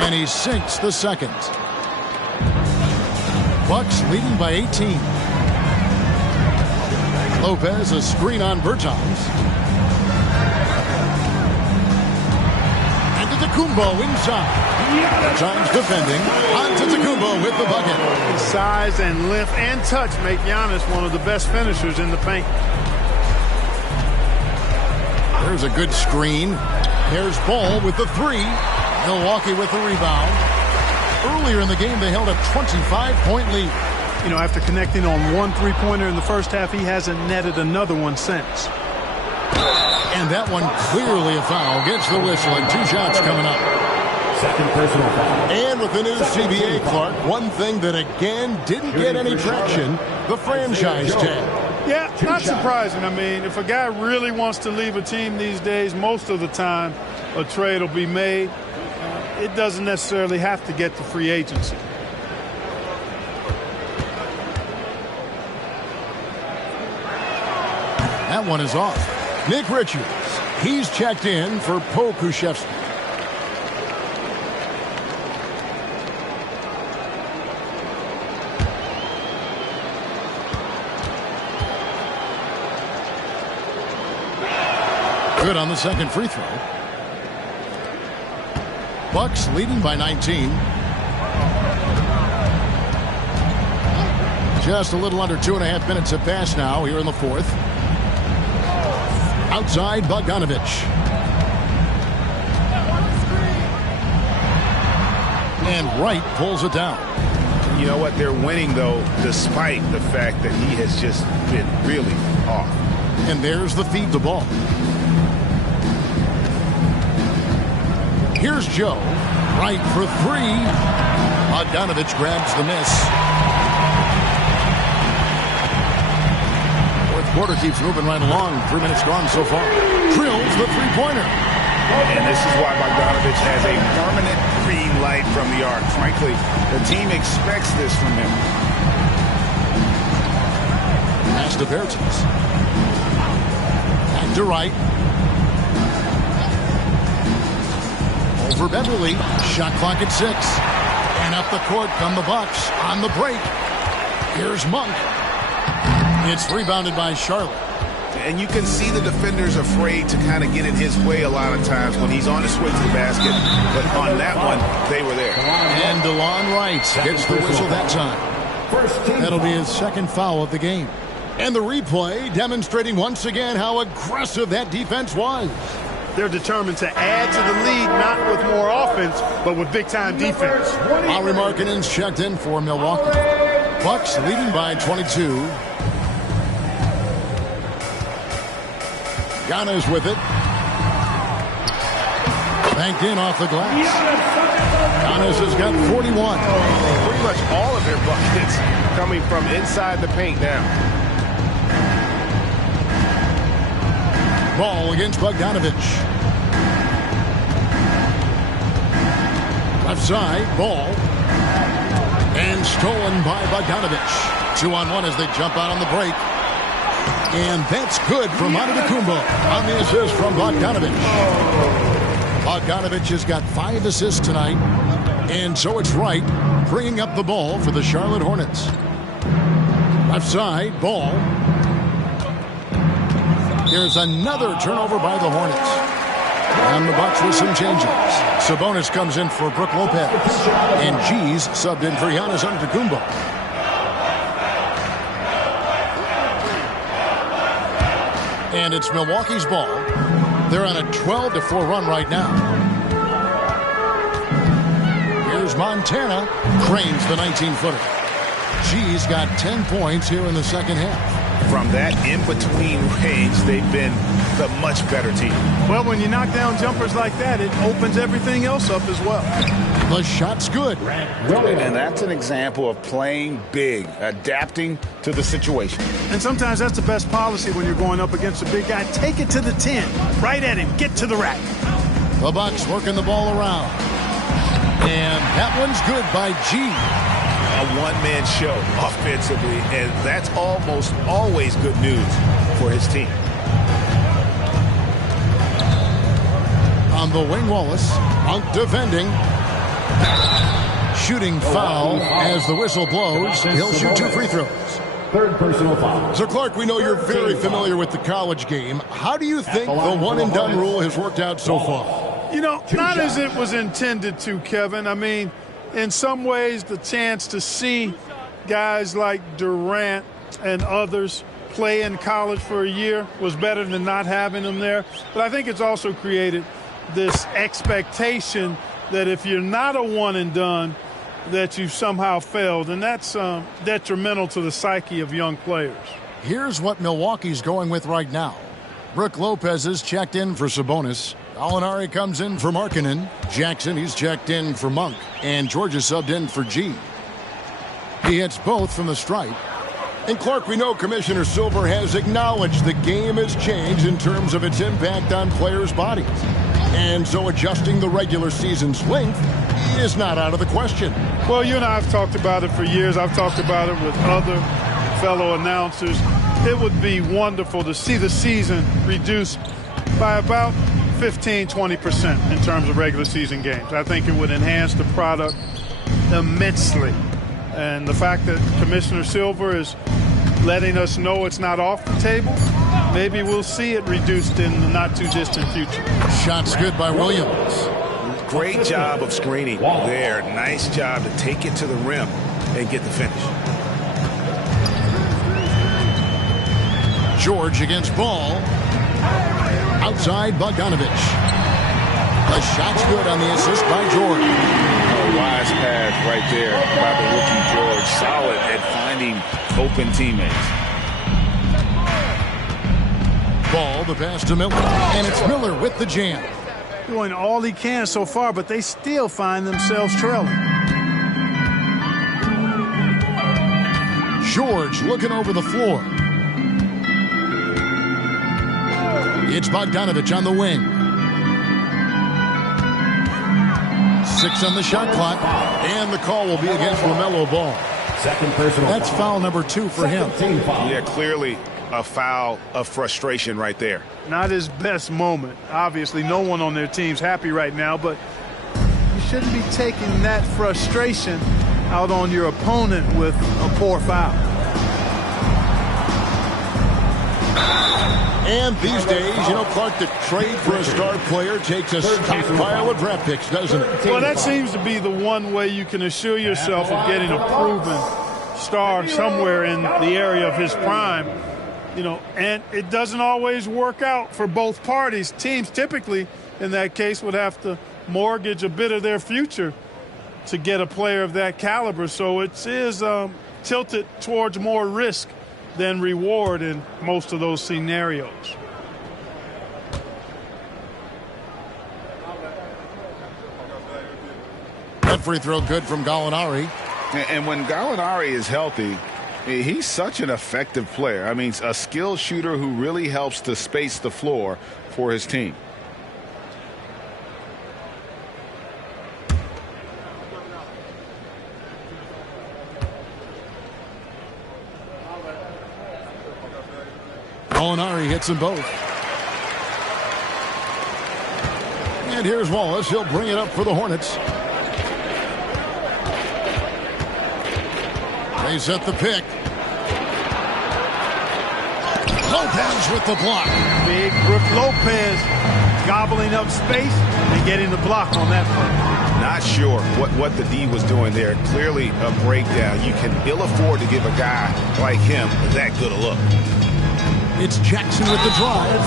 And he sinks the second. Bucks leading by 18. Lopez, a screen on Bertans. And Antetokounmpo inside. Bertans defending. Antetokounmpo with the bucket. His size and length and touch make Giannis one of the best finishers in the paint. There's a good screen. There's Ball with the three. Milwaukee with the rebound. Earlier in the game, they held a 25-point lead. You know, after connecting on one three-pointer in the first half, he hasn't netted another one since. And that one clearly a foul. Gets the whistle, and 2 shots coming up. Second personal foul. And with the new CBA, Clark, one thing that again didn't get any traction, the franchise tag. Yeah, not surprising. I mean, if a guy really wants to leave a team these days, most of the time a trade will be made. It doesn't necessarily have to get to free agency. That one is off. Nick Richards. He's checked in for Pokuševski. Good on the second free throw. Bucks leading by 19. Just a little under 2.5 minutes have passed now here in the fourth. Outside Bogdanović. And Wright pulls it down. You know what? They're winning, though, despite the fact that he has just been really off. And there's the feed the ball. Here's Joe. Right for three. Bogdanović grabs the miss. Fourth quarter keeps moving right along. 3 minutes gone so far. Drills the three-pointer. And this is why Bogdanović has a permanent green light from the arc. Frankly, the team expects this from him. Pass to Bertans. Back to Wright. Over Beverly. Shot clock at 6. And up the court come the Bucks on the break. Here's Monk. It's rebounded by Charlotte. And you can see the defenders afraid to kind of get in his way a lot of times when he's on his way to the basket. But on that one, they were there. And DeLon Wright gets the whistle that time. That'll be his second foul of the game. And the replay demonstrating once again how aggressive that defense was. They're determined to add to the lead, not with more offense, but with big-time defense. Lauri Markkanen's checked in for Milwaukee. Bucks leading by 22. Giannis with it. Banked in off the glass. Giannis has got 41. Pretty much all of their buckets coming from inside the paint now. Ball against Bogdanović. Left side, Ball. And stolen by Bogdanović. 2-on-1 as they jump out on the break. And that's good from Antetokounmpo on the assist from Bogdanović. Bogdanović has got 5 assists tonight. And so it's Wright bringing up the ball for the Charlotte Hornets. Left side, Ball. There's another turnover by the Hornets. And the Bucks with some changes. Sabonis comes in for Brook Lopez. And G's subbed in for Giannis Antetokounmpo. And it's Milwaukee's ball. They're on a 12-4 run right now. Here's Montana. Cranes the 19-footer. G's got 10 points here in the second half. From that in-between range, they've been the much better team. Well, when you knock down jumpers like that, it opens everything else up as well. The shot's good. And that's an example of playing big, adapting to the situation. And sometimes that's the best policy when you're going up against a big guy. Take it to the 10. Right at him. Get to the rack. The Bucks working the ball around. And that one's good by G. A one-man show offensively, and that's almost always good news for his team. On the wing, Wallace. Monk defending. Shooting foul as the whistle blows. He'll shoot 2 free throws. Third personal foul. So, Clark, we know you're very familiar with the college game. How do you think the one-and-done rule has worked out so far? You know, not as it was intended to, Kevin. I mean, in some ways, the chance to see guys like Durant and others play in college for a year was better than not having them there. But I think it's also created this expectation that if you're not a one-and-done, that you've somehow failed, and that's detrimental to the psyche of young players. Here's what Milwaukee's going with right now. Brook Lopez is checked in for Sabonis. Gallinari comes in for Markkanen. Jackson, he's checked in for Monk. And George is subbed in for G. He hits both from the stripe. And Clark, we know Commissioner Silver has acknowledged the game has changed in terms of its impact on players' bodies. And so adjusting the regular season's length is not out of the question. Well, you and I have talked about it for years. I've talked about it with other fellow announcers. It would be wonderful to see the season reduced by about 15-20% in terms of regular season games. I think it would enhance the product immensely. And the fact that Commissioner Silver is letting us know it's not off the table, maybe we'll see it reduced in the not-too-distant future. Shots good by Williams. Great job of screening there. Nice job to take it to the rim and get the finish. George against Ball. Outside Bogdanovich. The shot's good on the assist by George. A wise pass right there by the rookie George. Solid at finding open teammates. Ball, the pass to Miller. And it's Miller with the jam. Doing all he can so far, but they still find themselves trailing. George looking over the floor. It's Bogdanovich on the wing. 6 on the shot clock. And the call will be against LaMelo Ball. Second personal. That's foul number 2 for him. Yeah, clearly a foul of frustration right there. Not his best moment. Obviously, no one on their team's happy right now, but you shouldn't be taking that frustration out on your opponent with a poor foul. And these days, you know, Clark, the trade for a star player takes a stockpile of draft picks, doesn't it? Well, that seems to be the one way you can assure yourself of getting a proven star somewhere in the area of his prime. You know, and it doesn't always work out for both parties. Teams typically, in that case, would have to mortgage a bit of their future to get a player of that caliber. So it is tilted towards more risk than reward in most of those scenarios. That free throw good from Gallinari. And when Gallinari is healthy, he's such an effective player. I mean, a skilled shooter who really helps to space the floor for his team. Gallinari hits them both. And here's Wallace. He'll bring it up for the Hornets. They set the pick. Lopez with the block. Big Brook Lopez gobbling up space and getting the block on that play. Not sure what the D was doing there. Clearly a breakdown. You can ill afford to give a guy like him that good a look. It's Jackson with the drive.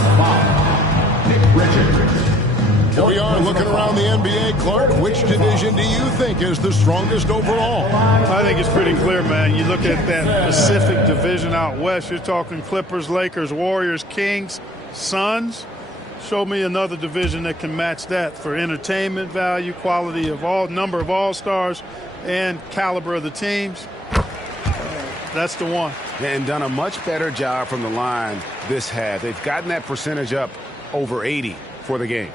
Here we are looking around the NBA, Clark. Which division do you think is the strongest overall? I think it's pretty clear, man. You look at that Pacific division out west, you're talking Clippers, Lakers, Warriors, Kings, Suns. Show me another division that can match that for entertainment value, quality of number of all-stars, and caliber of the teams. That's the one. And done a much better job from the line this half. They've gotten that percentage up over 80 for the game.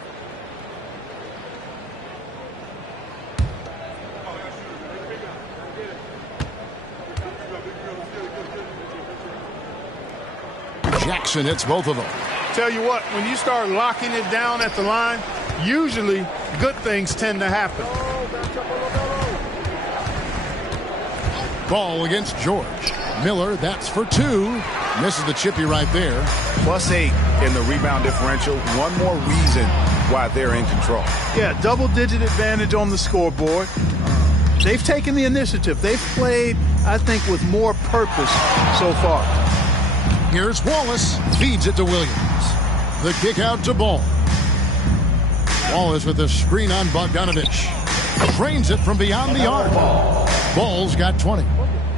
Jackson hits both of them. Tell you what, when you start locking it down at the line, usually good things tend to happen. Ball against George. Miller, that's for 2. Misses the chippy right there. +8 in the rebound differential. One more reason why they're in control. Yeah, double-digit advantage on the scoreboard. They've taken the initiative. They've played, I think, with more purpose so far. Here's Wallace. Feeds it to Williams. The kick out to Ball. Wallace with the screen on Bogdanovich. Drains it from beyond the arc. Ball's got 20.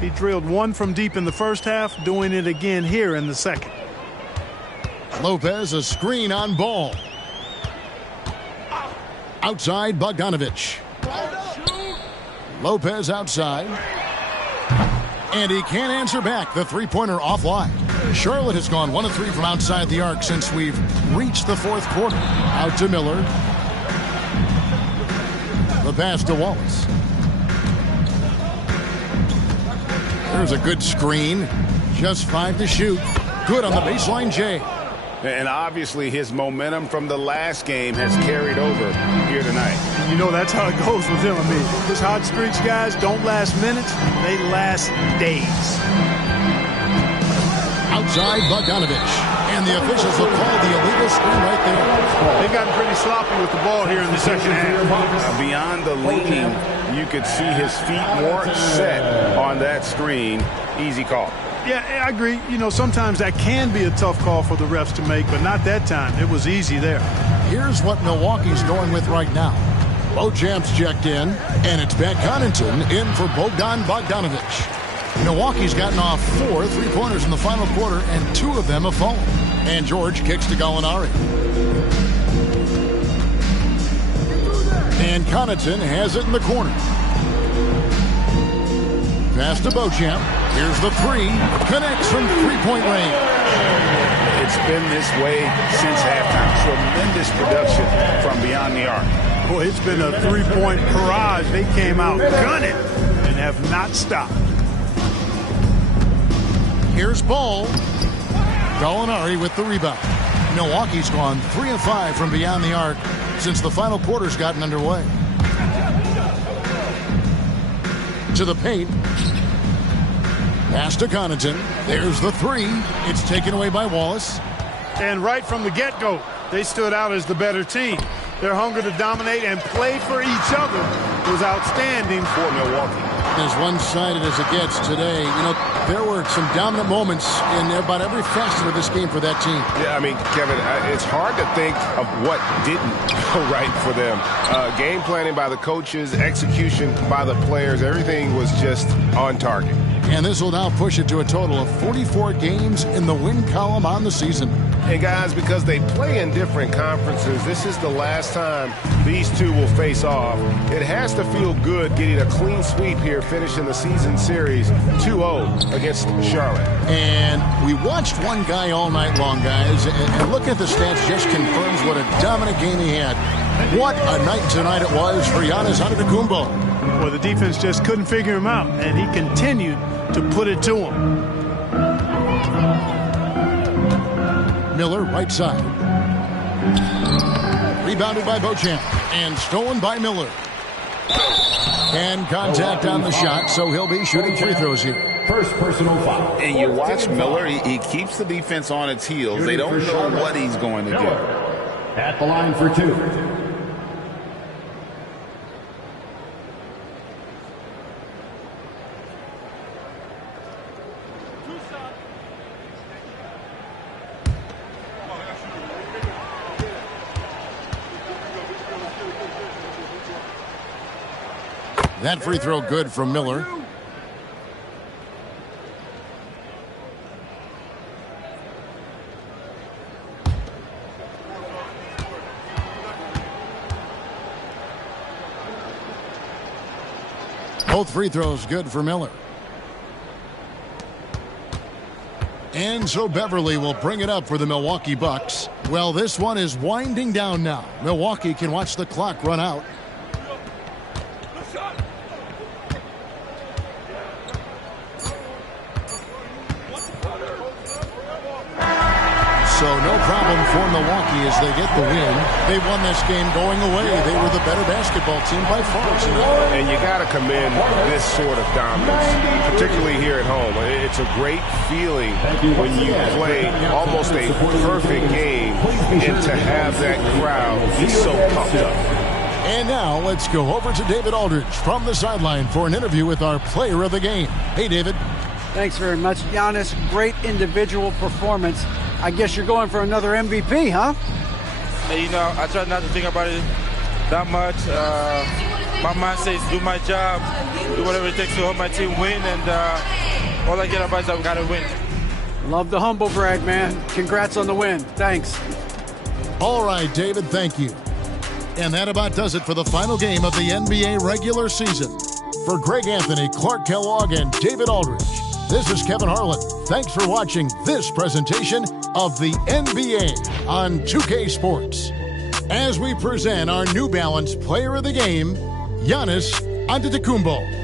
He drilled 1 from deep in the first half, doing it again here in the second. Lopez, a screen on Ball. Outside Bogdanovich. Lopez outside. And he can't answer back. The three-pointer offline. Charlotte has gone 1 of 3 from outside the arc since we've reached the fourth quarter. Out to Miller. The pass to Wallace. There's a good screen. Just 5 to shoot. Good on the baseline, Jay. And obviously his momentum from the last game has carried over here tonight. You know, that's how it goes with him. I mean, his hot streaks, guys, don't last minutes. They last days. Outside Bogdanovich. And the officials have called the illegal screen right there. They've gotten pretty sloppy with the ball here in the second half. Beyond the leaning, you could see his feet more set on that screen. Easy call. Yeah, I agree. You know, sometimes that can be a tough call for the refs to make, but not that time. It was easy there. Here's what Milwaukee's going with right now. Beauchamp's checked in, and it's Pat Connaughton in for Bogdan Bogdanovich. Milwaukee's gotten off 4 3-pointers in the final quarter, and 2 of them have fallen. And George kicks to Gallinari. And Connaughton has it in the corner. Pass to Beauchamp. Here's the 3. Connects from 3-point range. It's been this way since halftime. Tremendous production from beyond the arc. Boy, it's been a 3-point barrage. They came out gunning and have not stopped. Here's Ball. Gallinari with the rebound. Milwaukee's gone 3 of 5 from beyond the arc since the final quarter's gotten underway. To the paint. Pass to Connaughton. There's the 3. It's taken away by Wallace. And right from the get-go, they stood out as the better team. Their hunger to dominate and play for each other was outstanding for Milwaukee. As one-sided as it gets today, you know, there were some dominant moments in about every facet of this game for that team. Yeah, I mean, Kevin, it's hard to think of what didn't go right for them. Game planning by the coaches, execution by the players, everything was just on target. And this will now push it to a total of 44 games in the win column on the season. And guys, because they play in different conferences, this is the last time these two will face off. It has to feel good getting a clean sweep here, finishing the season series 2-0 against Charlotte. And we watched one guy all night long, guys, and looking at the stats just confirms what a dominant game he had. What a night tonight it was for Giannis Antetokounmpo. Well, the defense just couldn't figure him out, and he continued to put it to him. Miller, right side. Rebounded by Beauchamp and stolen by Miller. And contact on the shot, so he'll be shooting free throws here. First personal foul. And you watch Miller, he keeps the defense on its heels. They don't know what he's going to do. At the line for 2. That free throw good from Miller. Both free throws good for Miller. And so Beverly will bring it up for the Milwaukee Bucks. Well, this one is winding down now. Milwaukee can watch the clock run out. So so no problem for Milwaukee as they get the win. They won this game going away. They were the better basketball team by far tonight. And you got to commend this sort of dominance, particularly here at home. It's a great feeling when you play almost a perfect game and to have that crowd be so pumped up. And now let's go over to David Aldridge from the sideline for an interview with our player of the game. Hey, David. Thanks very much, Giannis. Great individual performance. I guess you're going for another MVP, huh? Hey, you know, I try not to think about it that much. My mind says do my job, do whatever it takes to help my team win, and all I get about is I've got to win. Love the humble brag, man. Congrats on the win. Thanks. All right, David, thank you. And that about does it for the final game of the NBA regular season. For Greg Anthony, Clark Kellogg, and David Aldridge, this is Kevin Harlan. Thanks for watching this presentation of the NBA on 2K Sports. As we present our New Balance Player of the Game, Giannis Antetokounmpo.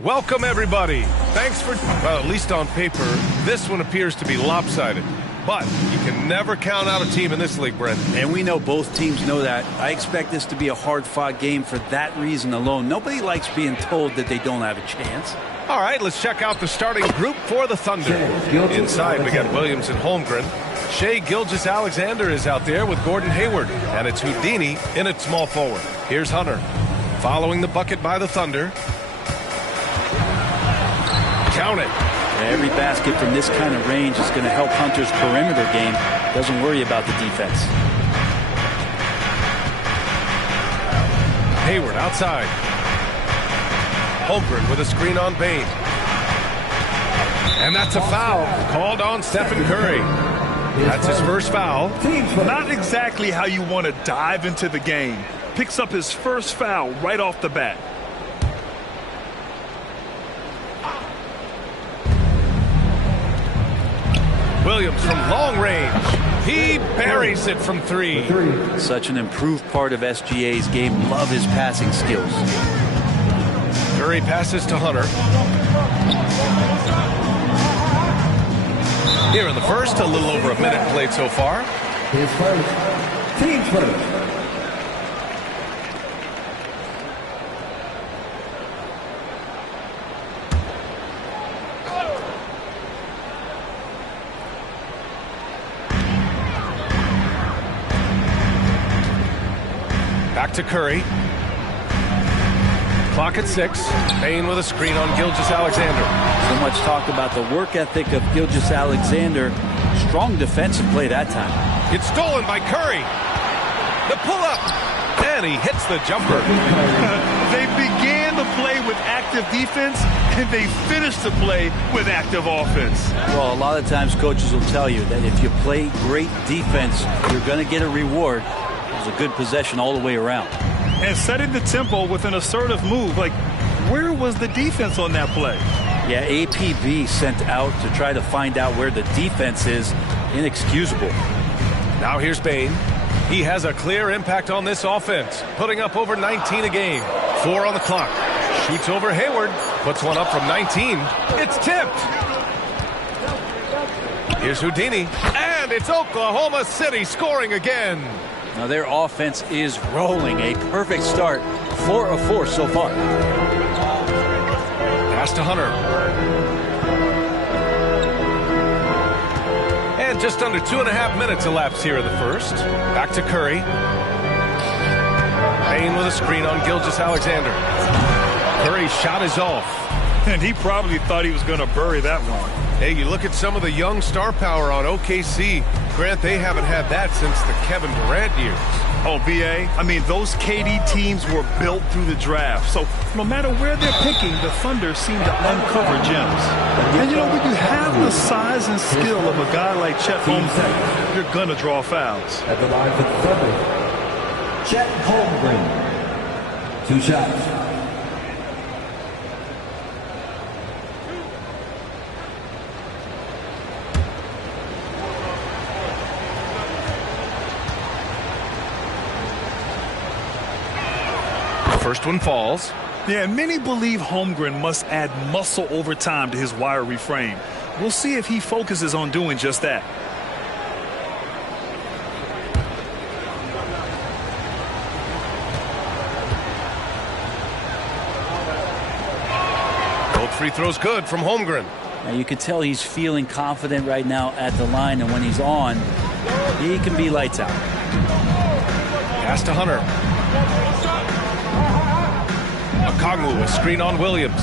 Welcome, everybody. Thanks for, well, at least on paper, this one appears to be lopsided. But you can never count out a team in this league, Brent. And we know both teams know that. I expect this to be a hard-fought game for that reason alone. Nobody likes being told that they don't have a chance. All right, let's check out the starting group for the Thunder. Inside, we got Williams and Holmgren. Shai Gilgeous-Alexander is out there with Gordon Hayward. And it's Houdini in at small forward. Here's Hunter. Following the bucket by the Thunder. Count it. Every basket from this kind of range is going to help Hunter's perimeter game. Doesn't worry about the defense. Hayward outside. Holmgren with a screen on Bain. And that's a foul called on Stephen Curry. That's his first foul. Not exactly how you want to dive into the game. Picks up his first foul right off the bat. Williams from long range. He buries it from three. Such an improved part of SGA's game. Love his passing skills. Curry passes to Hunter. Here in the first, a little over a minute played so far. His first. Team first. Back to Curry. Clock at 6. Bain with a screen on Gilgeous-Alexander. So much talk about the work ethic of Gilgeous-Alexander. Strong defensive play that time. It's stolen by Curry. The pull-up. And he hits the jumper. They began the play with active defense, and they finished the play with active offense. Well, a lot of times coaches will tell you that if you play great defense, you're going to get a reward. It was a good possession all the way around. And setting the tempo with an assertive move. Like, where was the defense on that play? Yeah, APB sent out to try to find out where the defense is. Inexcusable. Now here's Bain. He has a clear impact on this offense, putting up over 19 a game. 4 on the clock. Shoots over Hayward. Puts one up from 19. It's tipped. Here's Houdini. And it's Oklahoma City scoring again. Now their offense is rolling. A perfect start. 4 of 4 so far. Pass to Hunter. And just under 2.5 minutes elapsed here in the first. Back to Curry. Bain with a screen on Gilgeous-Alexander. Curry's shot is off. And he probably thought he was going to bury that one. Hey, you look at some of the young star power on OKC. Grant, they haven't had that since the Kevin Durant years. Oh, BA, I mean, those KD teams were built through the draft. So no matter where they're picking, the Thunder seem to uncover gems. And, you know, when you have the size and skill of a guy like Chet Holmgren, you're going to draw fouls. At the line for the Thunder, Chet Holmgren. 2 shots. First one falls. Yeah, and many believe Holmgren must add muscle over time to his wiry frame. We'll see if he focuses on doing just that. Both free throws good from Holmgren. Now you can tell he's feeling confident right now at the line, and when he's on, he can be lights out. Pass to Hunter. Kongwu, a screen on Williams.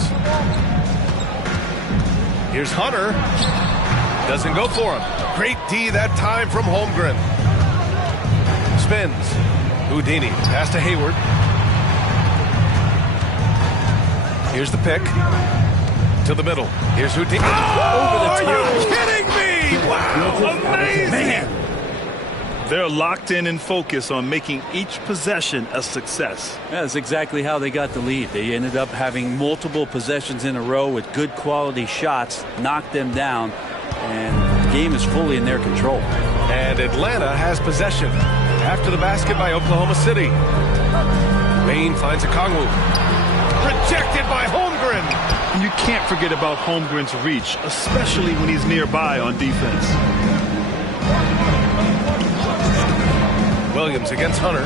Here's Hunter. Doesn't go for him. Great D that time from Holmgren. Spins. Houdini. Pass to Hayward. Here's the pick. To the middle. Here's Houdini. Oh, over the top. Are you kidding me? Wow, amazing. Man. They're locked in and focused on making each possession a success. Yeah, that's exactly how they got the lead. They ended up having multiple possessions in a row with good quality shots, knocked them down, and the game is fully in their control. And Atlanta has possession. After the basket by Oklahoma City. Bain finds a Kongwu. Rejected by Holmgren. And you can't forget about Holmgren's reach, especially when he's nearby on defense. Williams against Hunter.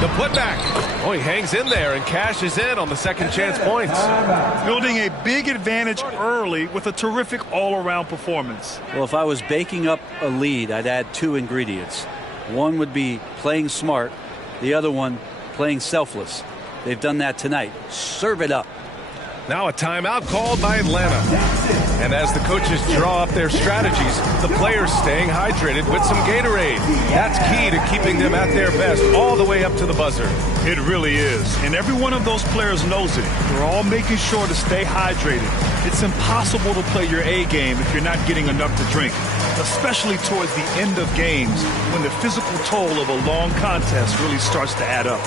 The putback. Oh, he hangs in there and cashes in on the second chance points. Building a big advantage early with a terrific all-around performance. Well, if I was baking up a lead, I'd add 2 ingredients. One would be playing smart. The other one, playing selfless. They've done that tonight. Serve it up. Now a timeout called by Atlanta. And as the coaches draw up their strategies, the players staying hydrated with some Gatorade. That's key to keeping them at their best all the way up to the buzzer. It really is. And every one of those players knows it. They're all making sure to stay hydrated. It's impossible to play your A game if you're not getting enough to drink, especially towards the end of games when the physical toll of a long contest really starts to add up.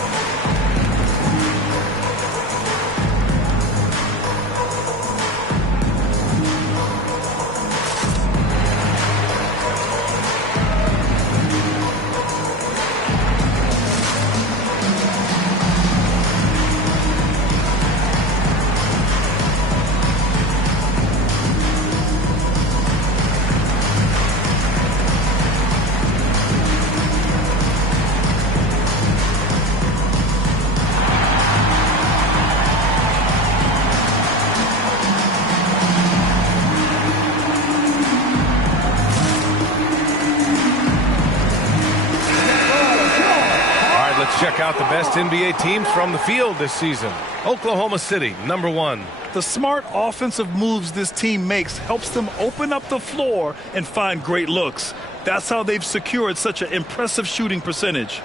Check out the best NBA teams from the field this season. Oklahoma City, #1. The smart offensive moves this team makes helps them open up the floor and find great looks. That's how they've secured such an impressive shooting percentage.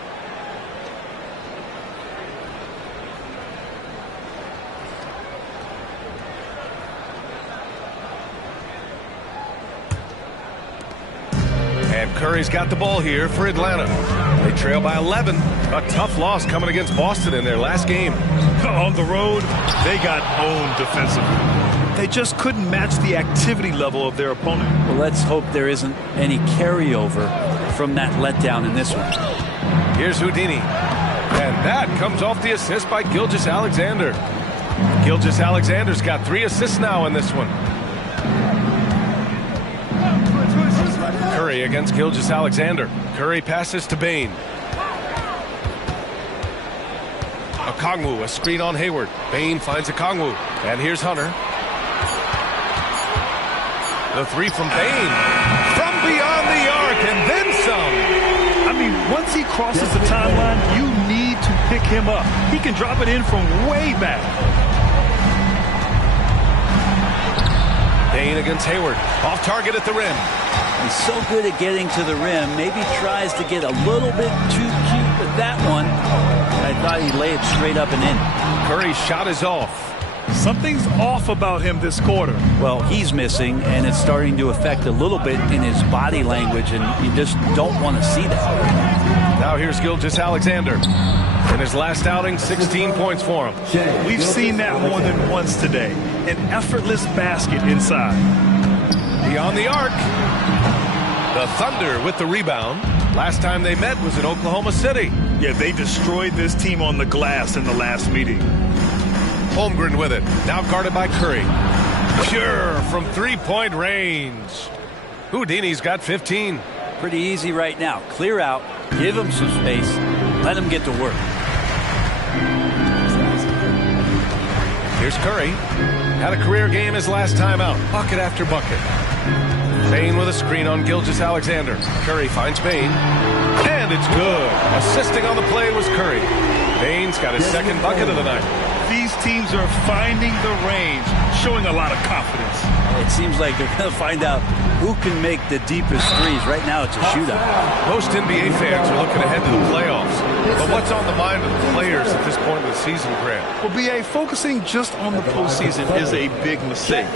And Curry's got the ball here for Atlanta. They trail by 11. A tough loss coming against Boston in their last game. On the road, they got owned defensively. They just couldn't match the activity level of their opponent. Well, let's hope there isn't any carryover from that letdown in this one. Here's Houdini. And that comes off the assist by Gilgeous-Alexander. Gilgeous-Alexander's got 3 assists now in this one. Curry against Gilgeous-Alexander. Curry passes to Bane. Okongwu, a screen on Hayward. Bane finds Okongwu. And here's Hunter. The 3 from Bane. From beyond the arc and then some. I mean, once he crosses the timeline, you need to pick him up. He can drop it in from way back. Bane against Hayward. Off target at the rim. He's so good at getting to the rim. Maybe tries to get a little bit too cute with that one. I thought he'd lay it straight up and in. Curry's shot is off. Something's off about him this quarter. Well, he's missing, and it's starting to affect a little bit in his body language, and you just don't want to see that. Now here's Gilgeous-Alexander. In his last outing, 16 points for him. We've seen that more than once today. An effortless basket inside. Beyond the arc. The Thunder with the rebound. Last time they met was in Oklahoma City. Yeah, they destroyed this team on the glass in the last meeting. Holmgren with it. Now guarded by Curry. Pure from three-point range. Houdini's got 15. Pretty easy right now. Clear out. Give him some space. Let him get to work. Here's Curry. Had a career game his last time out. Bucket after bucket. Bane with a screen on Gilgeous-Alexander. Curry finds Bane. And it's good. Assisting on the play was Curry. Bane's got his second bucket of the night. These teams are finding the range, showing a lot of confidence. It seems like they're going to find out who can make the deepest threes. Right now, it's a shootout. Most NBA fans are looking ahead to the playoffs. But what's on the mind of the players at this point of the season, Grant? Well, B.A., focusing just on the postseason is a big mistake.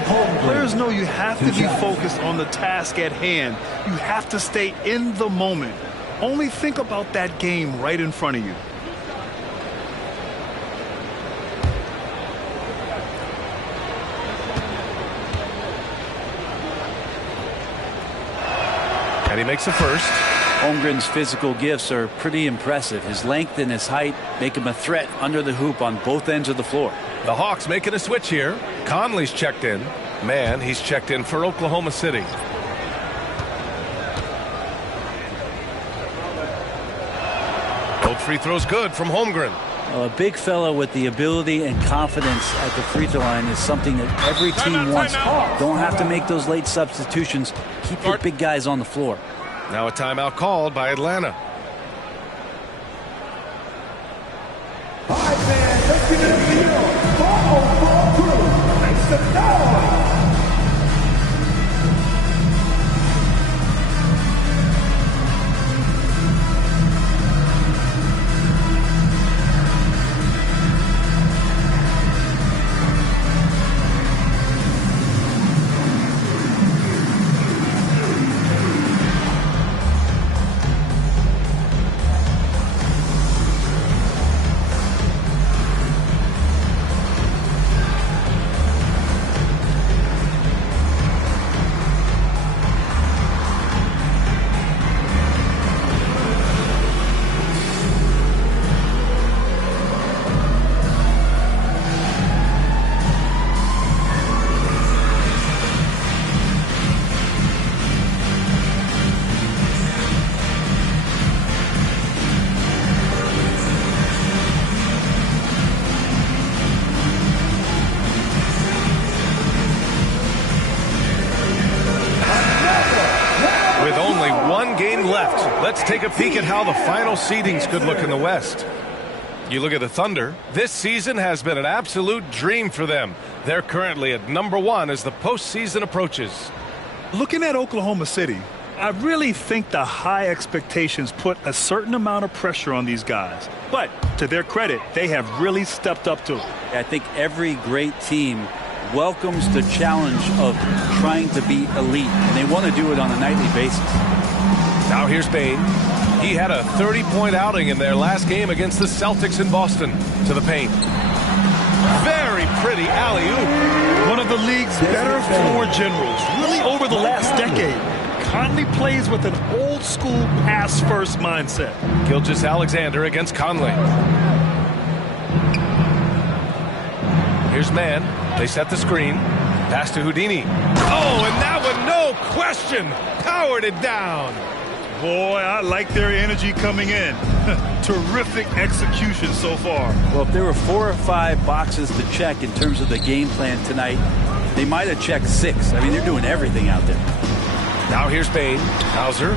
Players know you have to be focused on the task at hand. You have to stay in the moment. Only think about that game right in front of you. And he makes the first. Holmgren's physical gifts are pretty impressive. His length and his height make him a threat under the hoop on both ends of the floor. The Hawks making a switch here. Conley's checked in. Man, he's checked in for Oklahoma City. Both free throws good from Holmgren. A big fella with the ability and confidence at the free throw line is something that every team wants. Don't have to make those late substitutions. Keep your big guys on the floor. Now a timeout called by Atlanta. Let's take a peek at how the final seedings could look in the West. You look at the Thunder. This season has been an absolute dream for them. They're currently at #1 as the postseason approaches. Looking at Oklahoma City, I really think the high expectations put a certain amount of pressure on these guys. But to their credit, they have really stepped up to it. I think every great team welcomes the challenge of trying to be elite, and they want to do it on a nightly basis. Now here's Bain. He had a 30-point outing in their last game against the Celtics in Boston. To the paint. Very pretty alley-oop. One of the league's better floor generals, really over the last decade. Conley plays with an old-school pass-first mindset. Gilgeous-Alexander against Conley. Here's Mann. They set the screen. Pass to Houdini. Oh, and that one, no question, powered it down. Boy, I like their energy coming in. Terrific execution so far. Well, if there were 4 or 5 boxes to check in terms of the game plan tonight, they might have checked 6. I mean, they're doing everything out there. Now here's Bain. Hauser.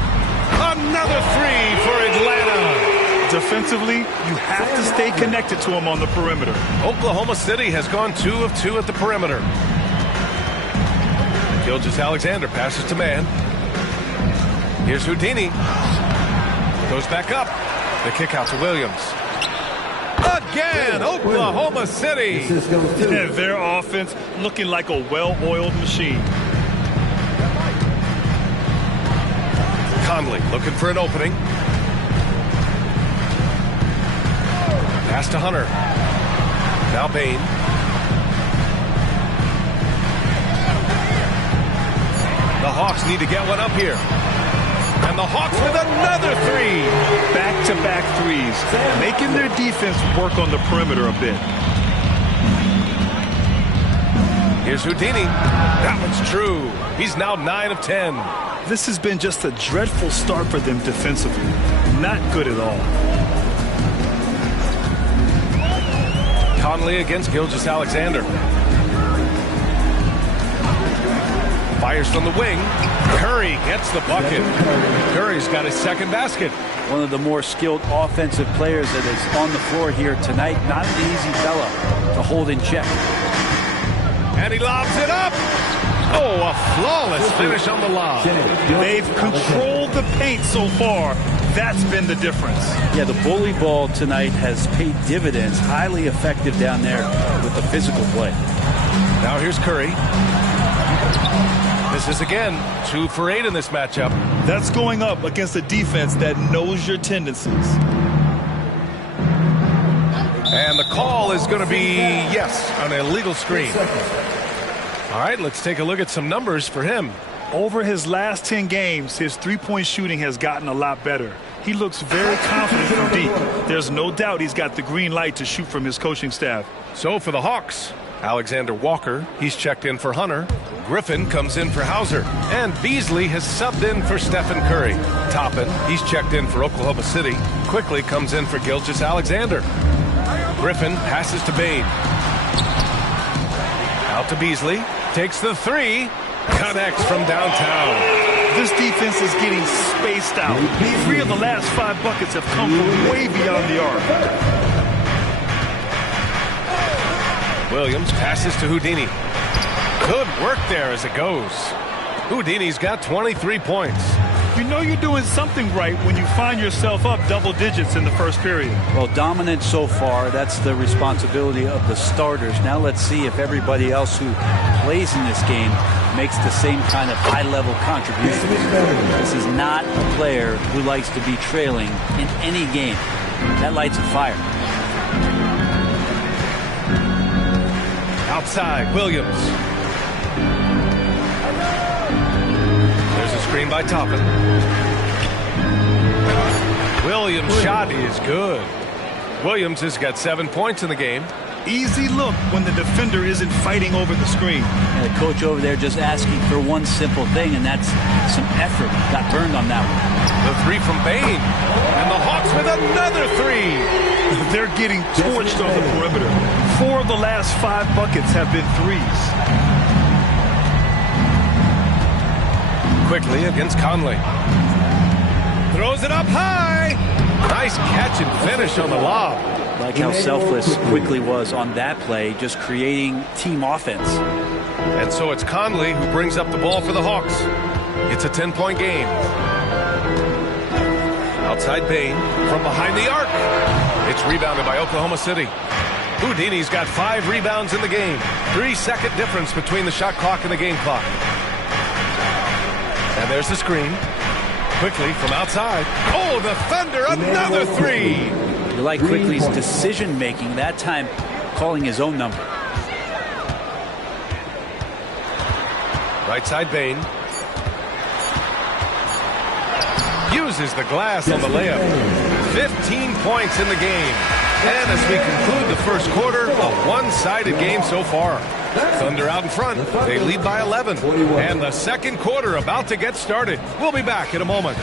Another 3 for Atlanta. Defensively, you have to stay connected to him on the perimeter. Oklahoma City has gone 2 of 2 at the perimeter. Gilgeous-Alexander passes to Mann. Here's Houdini. Goes back up. The kick out to Williams. Again, Oklahoma City. Their offense looking like a well-oiled machine. Conley looking for an opening. Pass to Hunter. Now Bain. The Hawks need to get one up here. And the Hawks with another 3. Back-to-back threes, making their defense work on the perimeter a bit. Here's Houdini. That one's true. He's now 9 of 10. This has been just a dreadful start for them defensively. Not good at all. Conley against Gilgeous-Alexander. Fires from the wing. Curry gets the bucket. Curry's got his second basket. One of the more skilled offensive players that is on the floor here tonight. Not an easy fella to hold in check. And he lobs it up. Oh, a flawless finish on the lob. They've controlled the paint so far. That's been the difference. Yeah, the bully ball tonight has paid dividends. Highly effective down there with the physical play. Now here's Curry. This is again 2 for 8 in this matchup. That's going up against a defense that knows your tendencies. And the call is going to be, yes, an illegal screen. All right, let's take a look at some numbers for him. Over his last 10 games, his three-point shooting has gotten a lot better. He looks very confident from deep. There's no doubt he's got the green light to shoot from his coaching staff. So for the Hawks, Alexander Walker, he's checked in for Hunter. Griffin comes in for Hauser. And Beasley has subbed in for Stephen Curry. Toppin, he's checked in for Oklahoma City. Quickly comes in for Gilgeous-Alexander. Griffin passes to Bain. Out to Beasley. Takes the three. Connects from downtown. This defense is getting spaced out. 3 of the last 5 buckets have come from way beyond the arc. Williams passes to Houdini. Good work there as it goes. Houdini's got 23 points. You know you're doing something right when you find yourself up double digits in the first period. Well, dominant so far. That's the responsibility of the starters. Now let's see if everybody else who plays in this game makes the same kind of high-level contribution. This is not a player who likes to be trailing in any game. That lights a fire. Outside, Williams. There's a screen by Toppin. Williams' shot is good. Williams has got 7 points in the game. Easy look when the defender isn't fighting over the screen. And the coach over there just asking for one simple thing, and that's some effort. Got burned on that one. The three from Bain. And the Hawks with another three. They're getting torched on the perimeter. 4 of the last 5 buckets have been threes. Quickly against Conley. Throws it up high. Nice catch and finish on the lob. Like how selfless Quickly was on that play, just creating team offense. And so it's Conley who brings up the ball for the Hawks. It's a 10-point game. Outside Bain from behind the arc. It's rebounded by Oklahoma City. Houdini's got 5 rebounds in the game. 3-second difference between the shot clock and the game clock. And there's the screen. Quickly from outside. Oh, the Thunder, another three. You like Quickly's decision-making, that time calling his own number. Right side Bain. Uses the glass on the layup. 15 points in the game. And as we conclude the first quarter, a one-sided game so far. Thunder out in front. They lead by 11. And the second quarter about to get started. We'll be back in a moment.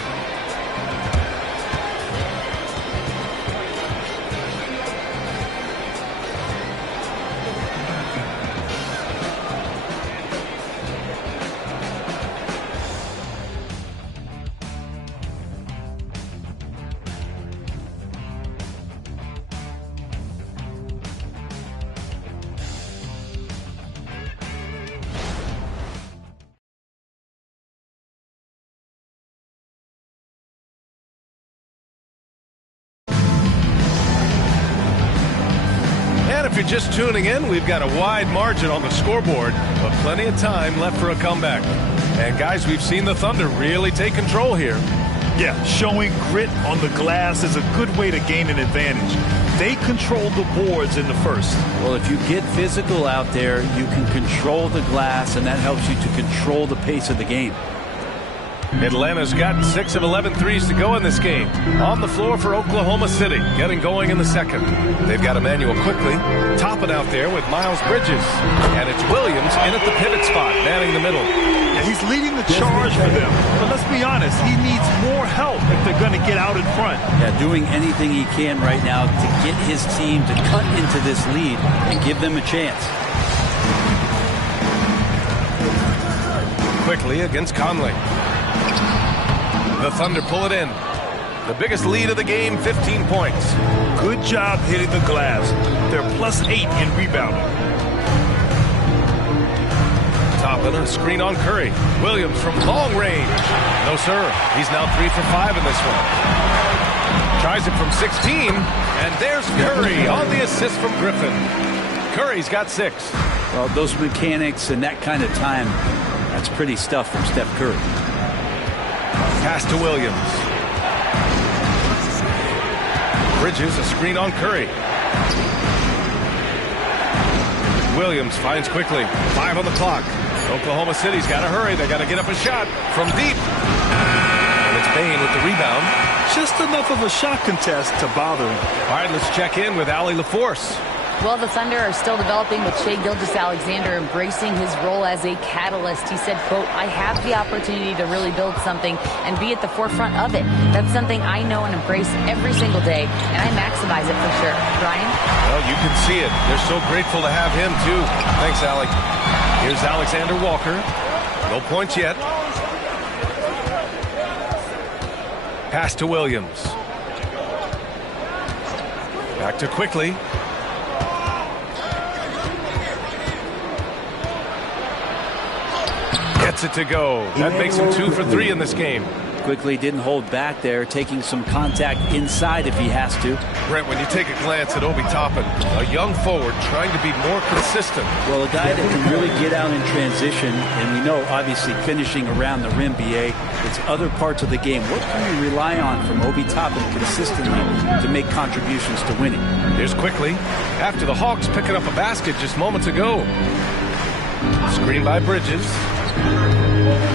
If you're just tuning in, we've got a wide margin on the scoreboard, but plenty of time left for a comeback. And guys, we've seen the Thunder really take control here. Yeah, showing grit on the glass is a good way to gain an advantage. They controlled the boards in the first. Well, if you get physical out there, you can control the glass, and that helps you to control the pace of the game. Atlanta's got 6 of 11 threes to go in this game. On the floor for Oklahoma City, getting going in the second. They've got Emmanuel Quickly, Toppin out there with Miles Bridges. And it's Williams in at the pivot spot, manning the middle. Yeah, he's leading the charge for them. But let's be honest, he needs more help if they're going to get out in front. Yeah, doing anything he can right now to get his team to cut into this lead and give them a chance. Quickly against Conley. The Thunder pull it in. The biggest lead of the game, 15 points. Good job hitting the glass. They're +8 in rebounding. Toppin, a screen on Curry. Williams from long range. No, sir. He's now 3 for 5 in this one. Tries it from 16. And there's Curry on the assist from Griffin. Curry's got 6. Well, those mechanics and that kind of time, that's pretty stuff from Steph Curry. Pass to Williams. Bridges, a screen on Curry. Williams finds Quickly. 5 on the clock. Oklahoma City's got to hurry. They got to get up a shot from deep. And it's Bain with the rebound. Just enough of a shot contest to bother him. All right, let's check in with Allie LaForce. Well, the Thunder are still developing with Shai Gilgeous-Alexander embracing his role as a catalyst. He said, quote, "I have the opportunity to really build something and be at the forefront of it. That's something I know and embrace every single day, and I maximize it for sure." Brian? Well, you can see it. They're so grateful to have him, too. Thanks, Allie. Here's Alexander Walker. No points yet. Pass to Williams. Back to Quickly. Gets it to go. That makes him 2 for 3 in this game. Quickly didn't hold back there, taking some contact inside if he has to. Brent, when you take a glance at Obi Toppin, a young forward trying to be more consistent. Well, a guy that can really get out in transition, and we know obviously finishing around the rim, BA, it's other parts of the game. What can you rely on from Obi Toppin consistently to make contributions to winning? Here's Quickly. After the Hawks picking up a basket just moments ago. Screen by Bridges.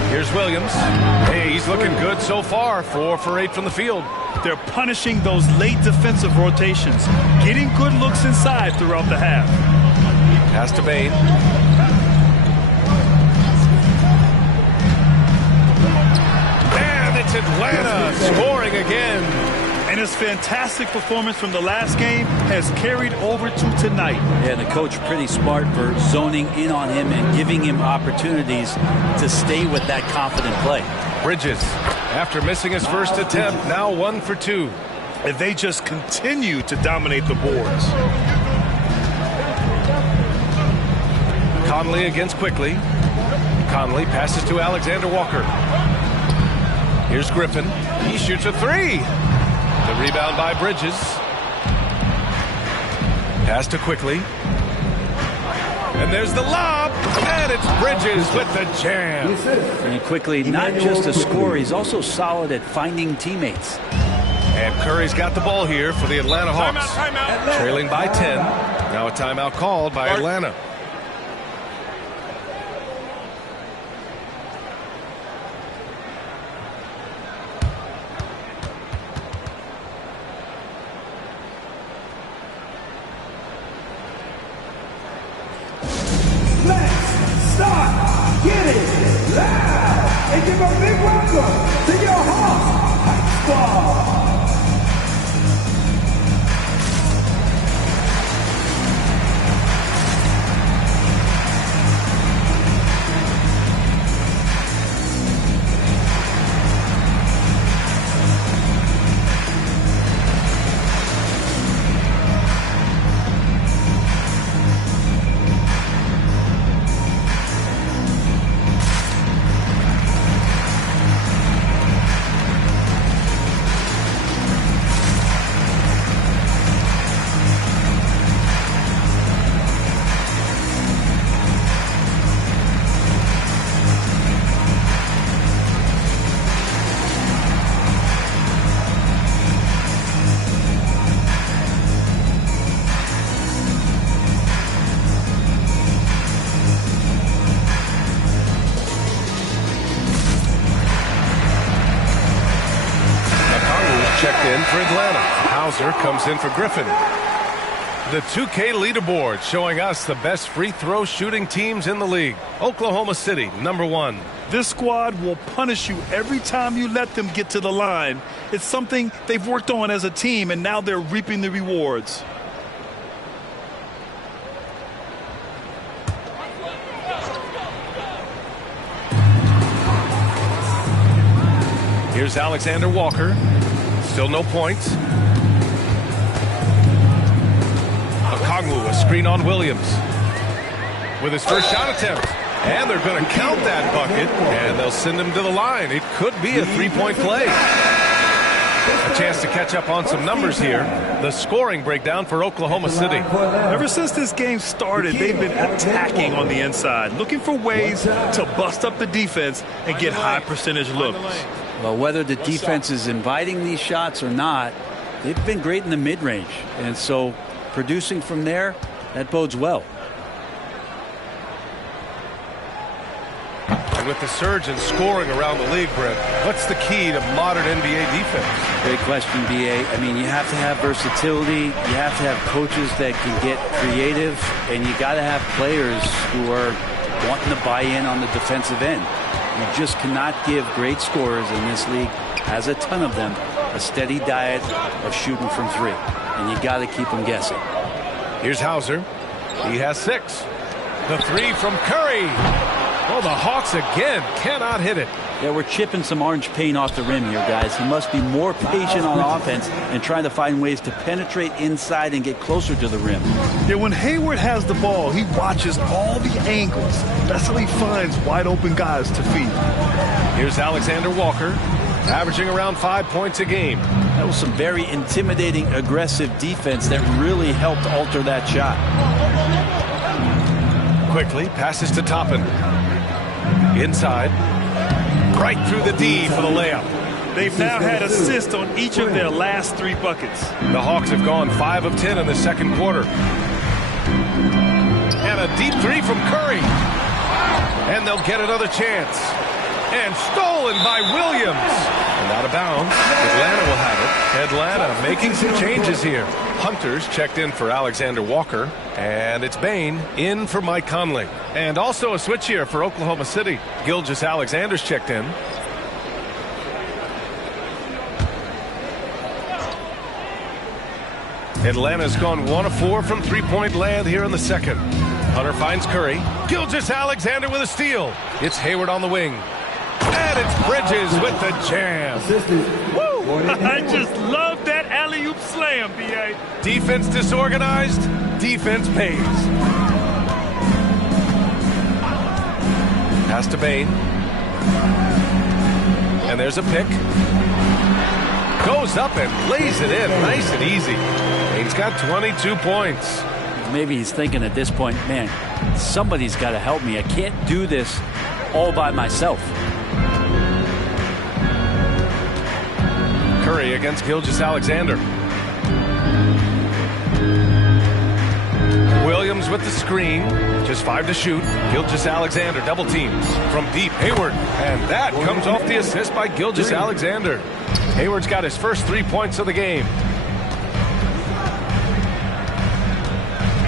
Here's Williams. Hey, he's looking good so far. 4 for 8 from the field. They're punishing those late defensive rotations, getting good looks inside throughout the half. Pass to Bain. And it's Atlanta scoring again. And his fantastic performance from the last game has carried over to tonight. Yeah, the coach pretty smart for zoning in on him and giving him opportunities to stay with that confident play. Bridges, after missing his first attempt, now 1 for 2. And they just continue to dominate the boards. Conley against Quickly. Conley passes to Alexander Walker. Here's Griffin. He shoots a 3. The rebound by Bridges. Pass to Quickly. And there's the lob. And it's Bridges with the jam. And Quickly, not just a scorer, he's also solid at finding teammates. And Curry's got the ball here for the Atlanta Hawks. Timeout. Trailing by 10. Now a timeout called by Atlanta. And give a big welcome to your Hawks Squad. Checked in for Atlanta. Hauser comes in for Griffin. The 2K leaderboard showing us the best free throw shooting teams in the league. Oklahoma City, #1. This squad will punish you every time you let them get to the line. It's something they've worked on as a team, and now they're reaping the rewards. Here's Alexander Walker. Still no points. Okongwu, a screen on Williams. With his first shot attempt. And they're going to count that bucket. And they'll send him to the line. It could be a three-point play. A chance to catch up on some numbers here. The scoring breakdown for Oklahoma City. Ever since this game started, they've been attacking on the inside, looking for ways to bust up the defense and get high percentage looks. Well, whether the defense is inviting these shots or not, they've been great in the mid-range. And so producing from there, that bodes well. And with the surge in scoring around the league, Brent, what's the key to modern NBA defense? Great question, B.A. I mean, you have to have versatility. You have to have coaches that can get creative. And you got to have players who are wanting to buy in on the defensive end. You just cannot give great scorers in this league, has a ton of them, a steady diet of shooting from three. And you got to keep them guessing. Here's Hauser. He has 6. The 3 from Curry. Oh, the Hawks again cannot hit it. Yeah, we're chipping some orange paint off the rim here, guys. He must be more patient on offense and trying to find ways to penetrate inside and get closer to the rim. Yeah, when Hayward has the ball, he watches all the angles. That's how he finds wide open guys to feed. Here's Alexander Walker, averaging around 5 points a game. That was some very intimidating, aggressive defense that really helped alter that shot. Quickly passes to Toppin. Inside. Right through the D for the layup. They've now had assists on each of their last 3 buckets. The Hawks have gone 5 of 10 in the second quarter. And a deep 3 from Curry. And they'll get another chance. And stolen by Williams. And out of bounds. Atlanta will have it. Atlanta making some changes here. Hunter's checked in for Alexander Walker. And it's Bain in for Mike Conley. And also a switch here for Oklahoma City. Gilgeous-Alexander's checked in. Atlanta's gone 1 of 4 from three-point land here in the second. Hunter finds Curry. Gilgeous-Alexander with a steal. It's Hayward on the wing. And it's Bridges with the jam. Woo! I just love that alley-oop slam, B.A. Defense disorganized. Defense pays. Pass to Bain. And there's a pick. Goes up and lays it in. Nice and easy. Bain's got 22 points. Maybe he's thinking at this point, man, somebody's got to help me. I can't do this all by myself. Curry against Gilgeous-Alexander. Williams with the screen. Just 5 to shoot. Gilgeous-Alexander double teams from deep. Hayward. And that comes off the assist by Gilgeous-Alexander. Hayward's got his first 3 points of the game.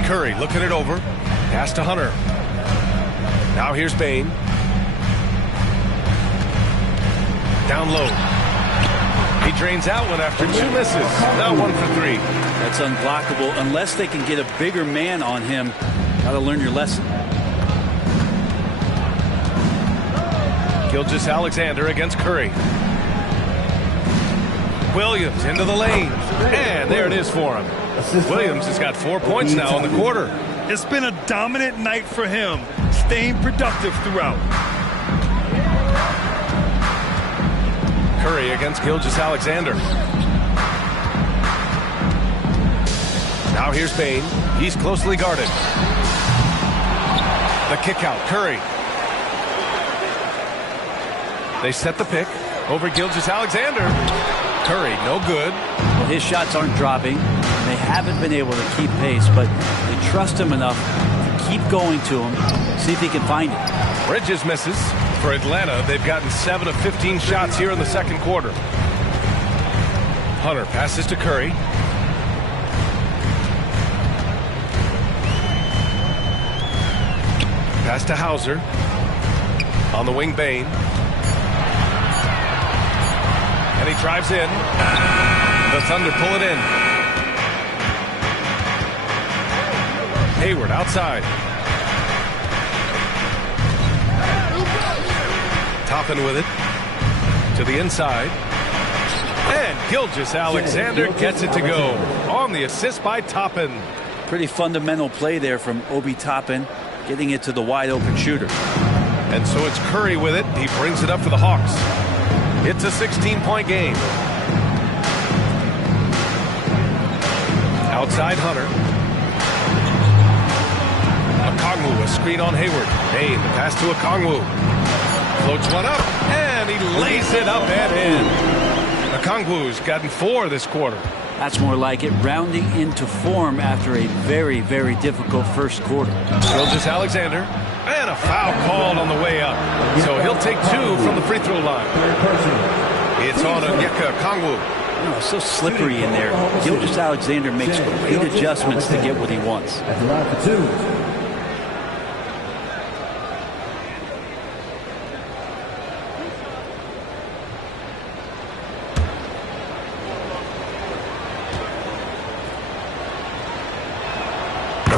Curry looking it over. Pass to Hunter. Now here's Bain. Down low. He drains that one after 2 misses. Now 1 for 3. That's unblockable unless they can get a bigger man on him. Got to learn your lesson. Gilgeous-Alexander against Curry. Williams into the lane. And there it is for him. Williams has got 4 points now in the quarter. It's been a dominant night for him, staying productive throughout. Curry against Gilgeous-Alexander. Now here's Bain. He's closely guarded. The kick out. Curry. They set the pick over Gilgeous-Alexander. Curry, no good. Well, his shots aren't dropping. They haven't been able to keep pace, but they trust him enough to keep going to him, see if he can find it. Bridges misses. For Atlanta, they've gotten 7 of 15 shots here in the second quarter. Hunter passes to Curry. Pass to Hauser. On the wing, Bain. And he drives in. The Thunder pull it in. Hayward outside. Toppin with it. To the inside. And Gilgeous-Alexander gets it to go. On the assist by Toppin. Pretty fundamental play there from Obi Toppin, getting it to the wide open shooter. And so it's Curry with it. He brings it up for the Hawks. It's a 16-point game. Outside Hunter. Okongwu, a screen on Hayward. Hey, the pass to Okongwu. Floats one up, and he lays it up and in. Okongwu's gotten 4 this quarter. That's more like it, rounding into form after a very, very difficult first quarter. Gilgeous-Alexander And a foul called on the way up. So he'll take 2 from the free throw line. It's on Onyeka Okongwu. Oh, so slippery in there. Gilgeous-Alexander makes great adjustments to get what he wants. At the line for 2.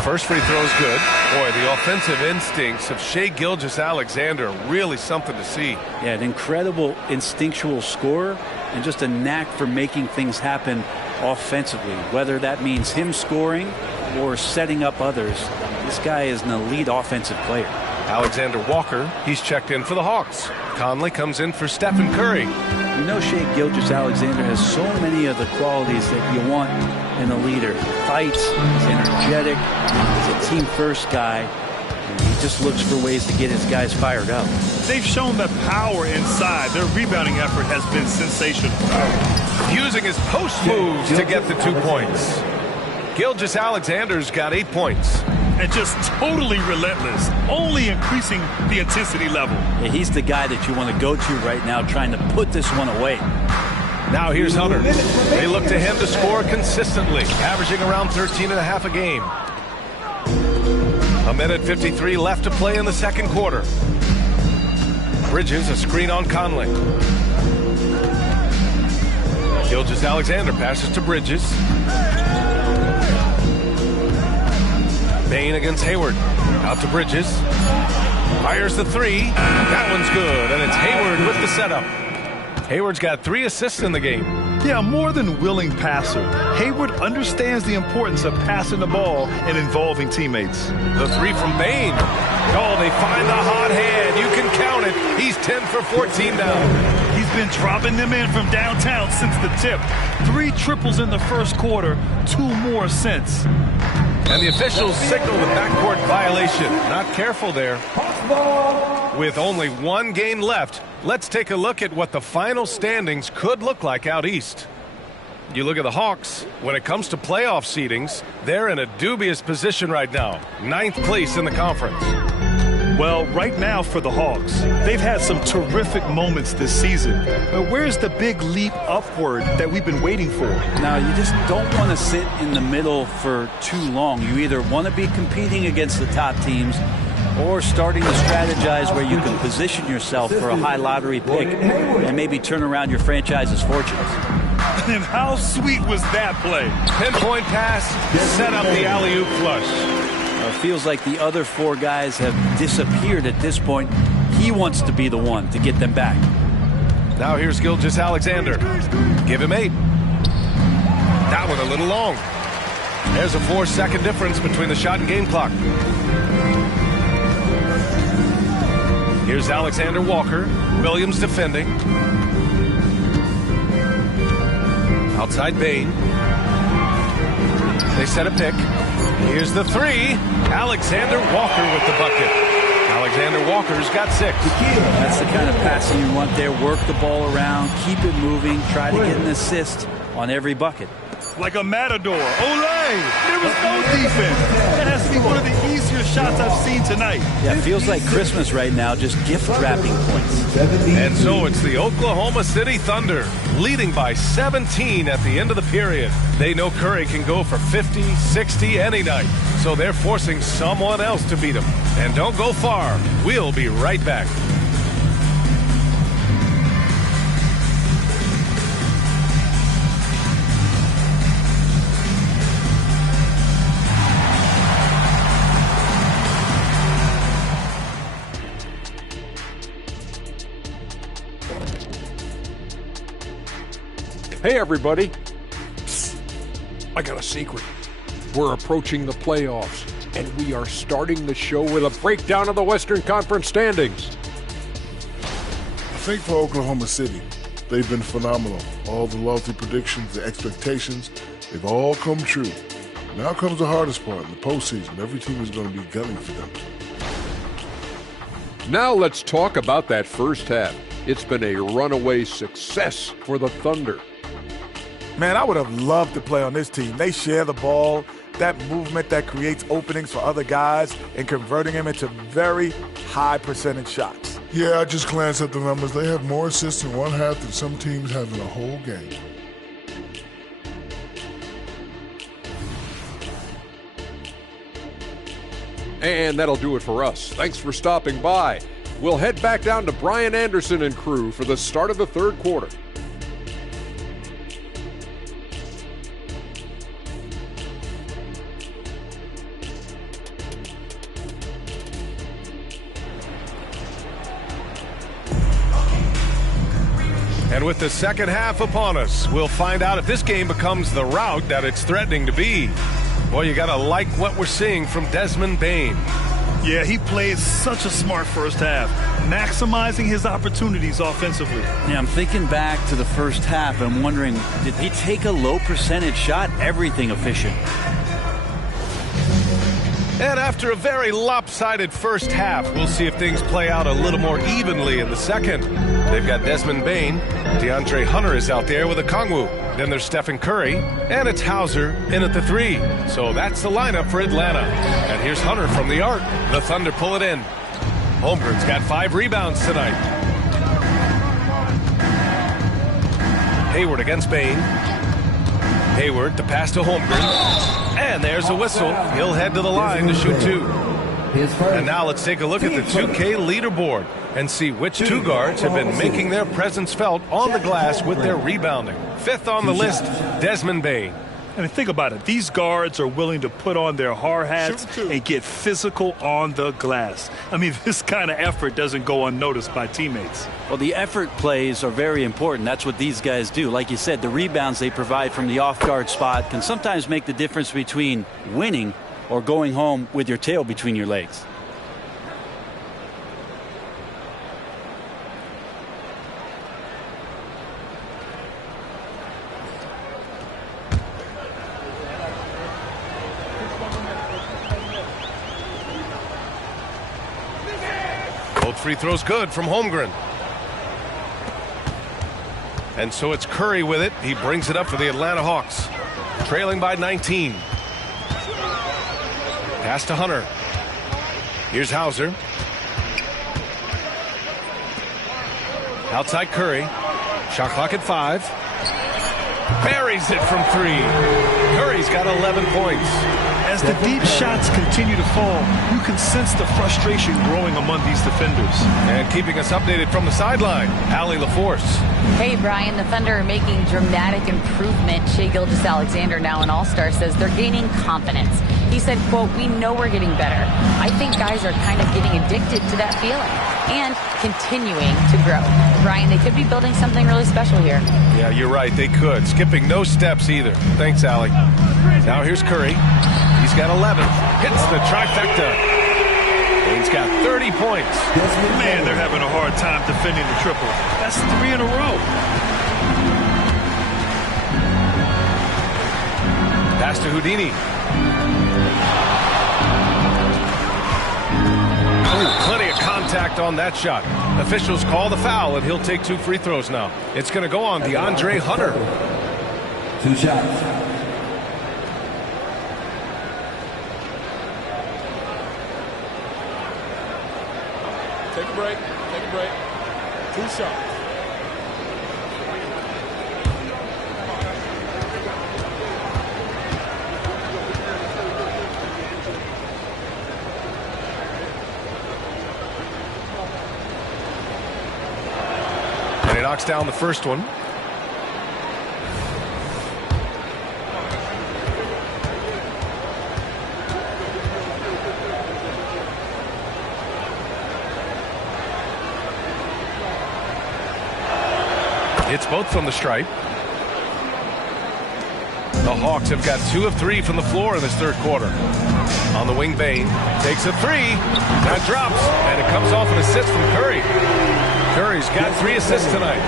First free throw is good. Boy, the offensive instincts of Shai Gilgeous-Alexander, really something to see. Yeah, an incredible instinctual scorer and just a knack for making things happen offensively, whether that means him scoring or setting up others. This guy is an elite offensive player. Alexander Walker, he's checked in for the Hawks. Conley comes in for Stephen Curry. You know, Shai Gilgeous-Alexander has so many of the qualities that you want in a leader. He fights, he's energetic, he's a team-first guy, and he just looks for ways to get his guys fired up. They've shown that power inside. Their rebounding effort has been sensational. Using his post moves to get the 2 points. Gilgeous-Alexander's got 8 points. And just totally relentless, only increasing the intensity level. Yeah, he's the guy that you want to go to right now, trying to put this one away. Now here's Hunter. They look to him to score consistently, averaging around 13.5 a game. 1:53 left to play in the second quarter. Bridges, a screen on Conley. Gilgeous-Alexander passes to Bridges. Bain against Hayward. Out to Bridges. Fires the 3. That one's good, and it's Hayward with the setup. Hayward's got 3 assists in the game. Yeah, more than willing passer. Hayward understands the importance of passing the ball and involving teammates. The 3 from Bain. Oh, they find the hot hand. You can count it. He's 10 for 14 now. He's been dropping them in from downtown since the tip. 3 triples in the first quarter, 2 more since. And the officials signal the backcourt violation. Not careful there. With only 1 game left, let's take a look at what the final standings could look like out east. You look at the Hawks. When it comes to playoff seedings, they're in a dubious position right now. 9th place in the conference. Well, right now for the Hawks, they've had some terrific moments this season. But where's the big leap upward that we've been waiting for? Now, you just don't want to sit in the middle for too long. You either want to be competing against the top teams or starting to strategize where you can position yourself for a high lottery pick and maybe turn around your franchise's fortunes. And how sweet was that play? Pinpoint pass, set up the alley-oop flush. It feels like the other 4 guys have disappeared at this point. He wants to be the one to get them back. Now here's Gilgeous-Alexander. Give him 8. That one a little long. There's a 4-second difference between the shot and game clock. Here's Alexander Walker. Williams defending. Outside Bain. They set a pick. Here's the 3. Alexander Walker with the bucket. Alexander Walker's got 6. That's the kind of passing you want there. Work the ball around, keep it moving, try to get an assist on every bucket. Like a matador. Olay! There was no defense. That has to be one of the easier shots I've seen tonight. Yeah, it feels like Christmas right now, just gift wrapping points. And so it's the Oklahoma City Thunder leading by 17 at the end of the period. They know Curry can go for 50, 60 any night. So they're forcing someone else to beat him. And don't go far. We'll be right back. Hey, everybody. Psst. I got a secret. We're approaching the playoffs, and we are starting the show with a breakdown of the Western Conference standings. I think for Oklahoma City, they've been phenomenal. All the lofty predictions, the expectations, they've all come true. Now comes the hardest part, in the postseason. Every team is going to be gunning for them. Now let's talk about that first half. It's been a runaway success for the Thunder. Man, I would have loved to play on this team. They share the ball. that movement that creates openings for other guys and converting them into very high percentage shots. Yeah, I just glanced at the numbers. They have more assists in one half than some teams have in a whole game. And that'll do it for us. Thanks for stopping by. We'll head back down to Brian Anderson and crew for the start of the third quarter. And with the second half upon us, we'll find out if this game becomes the rout that it's threatening to be. Boy, you gotta like what we're seeing from Desmond Bane. Yeah, he played such a smart first half, maximizing his opportunities offensively. Yeah, I'm thinking back to the first half and wondering, did he take a low percentage shot? Everything efficient. And after a very lopsided first half, we'll see if things play out a little more evenly in the second. They've got Desmond Bane. DeAndre Hunter is out there with a Kongwu. Then there's Stephen Curry. And it's Hauser in at the 3. So that's the lineup for Atlanta. And here's Hunter from the arc. The Thunder pull it in. Holmgren's got 5 rebounds tonight. Hayward against Bane. Hayward, the pass to Holmgren. And there's a whistle. He'll head to the line to shoot 2. And now let's take a look at the 2K leaderboard and see which 2 guards have been making their presence felt on the glass with their rebounding. 5th on the list, Desmond Bane. I mean, think about it. These guards are willing to put on their hard hats and get physical on the glass. I mean, this kind of effort doesn't go unnoticed by teammates. Well, the effort plays are very important. That's what these guys do. Like you said, the rebounds they provide from the off-guard spot can sometimes make the difference between winning or going home with your tail between your legs. Free throws good from Holmgren. And so it's Curry with it. He brings it up for the Atlanta Hawks. Trailing by 19. Pass to Hunter. Here's Hauser. Outside Curry. Shot clock at 5. Buries it from 3. Curry's got 11 points. As the deep shots continue to fall, you can sense the frustration growing among these defenders. And keeping us updated from the sideline, Allie LaForce. Hey, Brian, the Thunder are making dramatic improvement. Shai Gilgeous-Alexander, now an all-star, says they're gaining confidence. He said, quote, "We know we're getting better. I think guys are kind of getting addicted to that feeling and continuing to grow." Brian, they could be building something really special here. Yeah, you're right. They could. Skipping no steps either. Thanks, Allie. Now here's Curry. He's got 11. Hits the trifecta. Bane's got 30 points. Man, they're having a hard time defending the triple. That's 3 in a row. Pass to Houdini. Ooh, plenty of contact on that shot. Officials call the foul, and he'll take 2 free throws now. It's going to go on DeAndre Hunter. 2 shots. Take a break. Take a break. 2 shots. And he knocks down the first one. It's both from the stripe. The Hawks have got 2 of 3 from the floor in this third quarter. On the wing, Bane takes a 3. That drops, and it comes off an assist from Curry. Curry's got 3 assists tonight.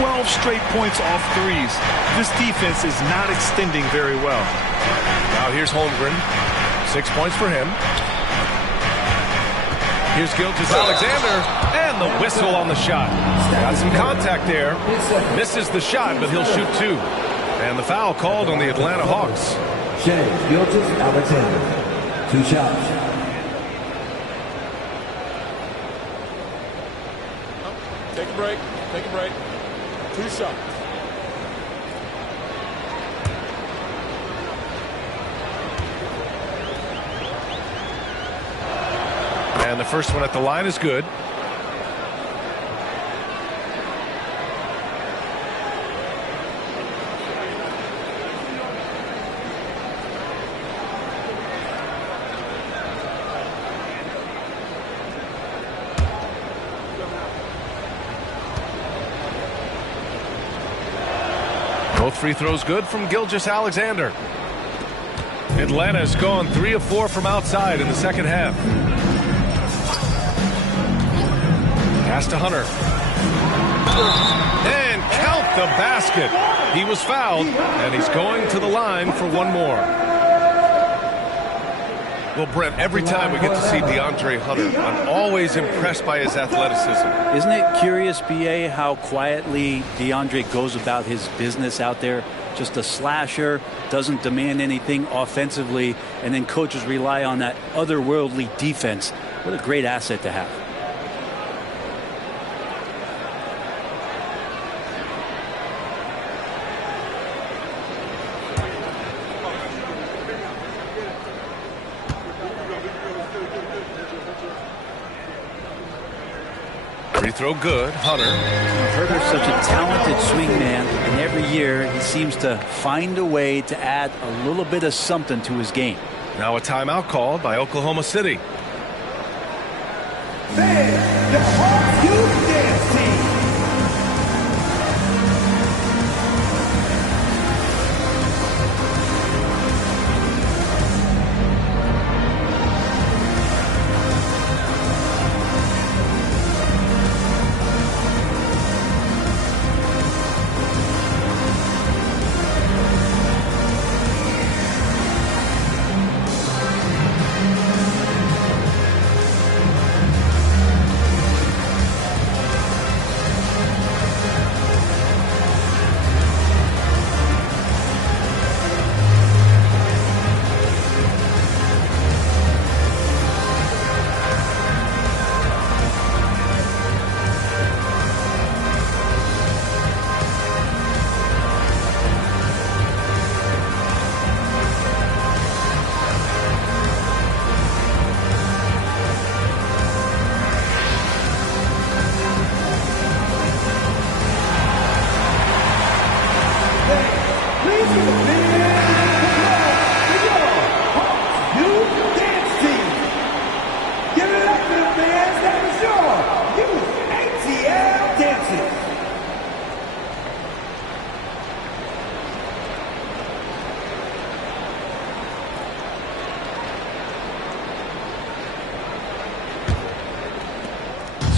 12 straight points off threes. This defense is not extending very well. Now here's Holmgren. 6 points for him. Here's Gilgeous-Alexander, and the whistle on the shot. Got some contact there. Misses the shot, but he'll shoot 2. And the foul called on the Atlanta Hawks. Shea Gilgeous-Alexander. 2 shots. Take a break. Take a break. 2 shots. And the first one at the line is good. Both free throws good from Gilgeous-Alexander. Atlanta's gone 3 of 4 from outside in the second half. Pass to Hunter. And count the basket. He was fouled, and he's going to the line for one more. Well, Brent, every time we get to see DeAndre Hunter, I'm always impressed by his athleticism. Isn't it curious, B.A., how quietly DeAndre goes about his business out there? Just a slasher, doesn't demand anything offensively, and then coaches rely on that otherworldly defense. What a great asset to have. Free throw good. Hunter. Hunter's such a talented swingman, and every year he seems to find a way to add a little bit of something to his game. Now a timeout called by Oklahoma City. The Hawks Youth Dance Team.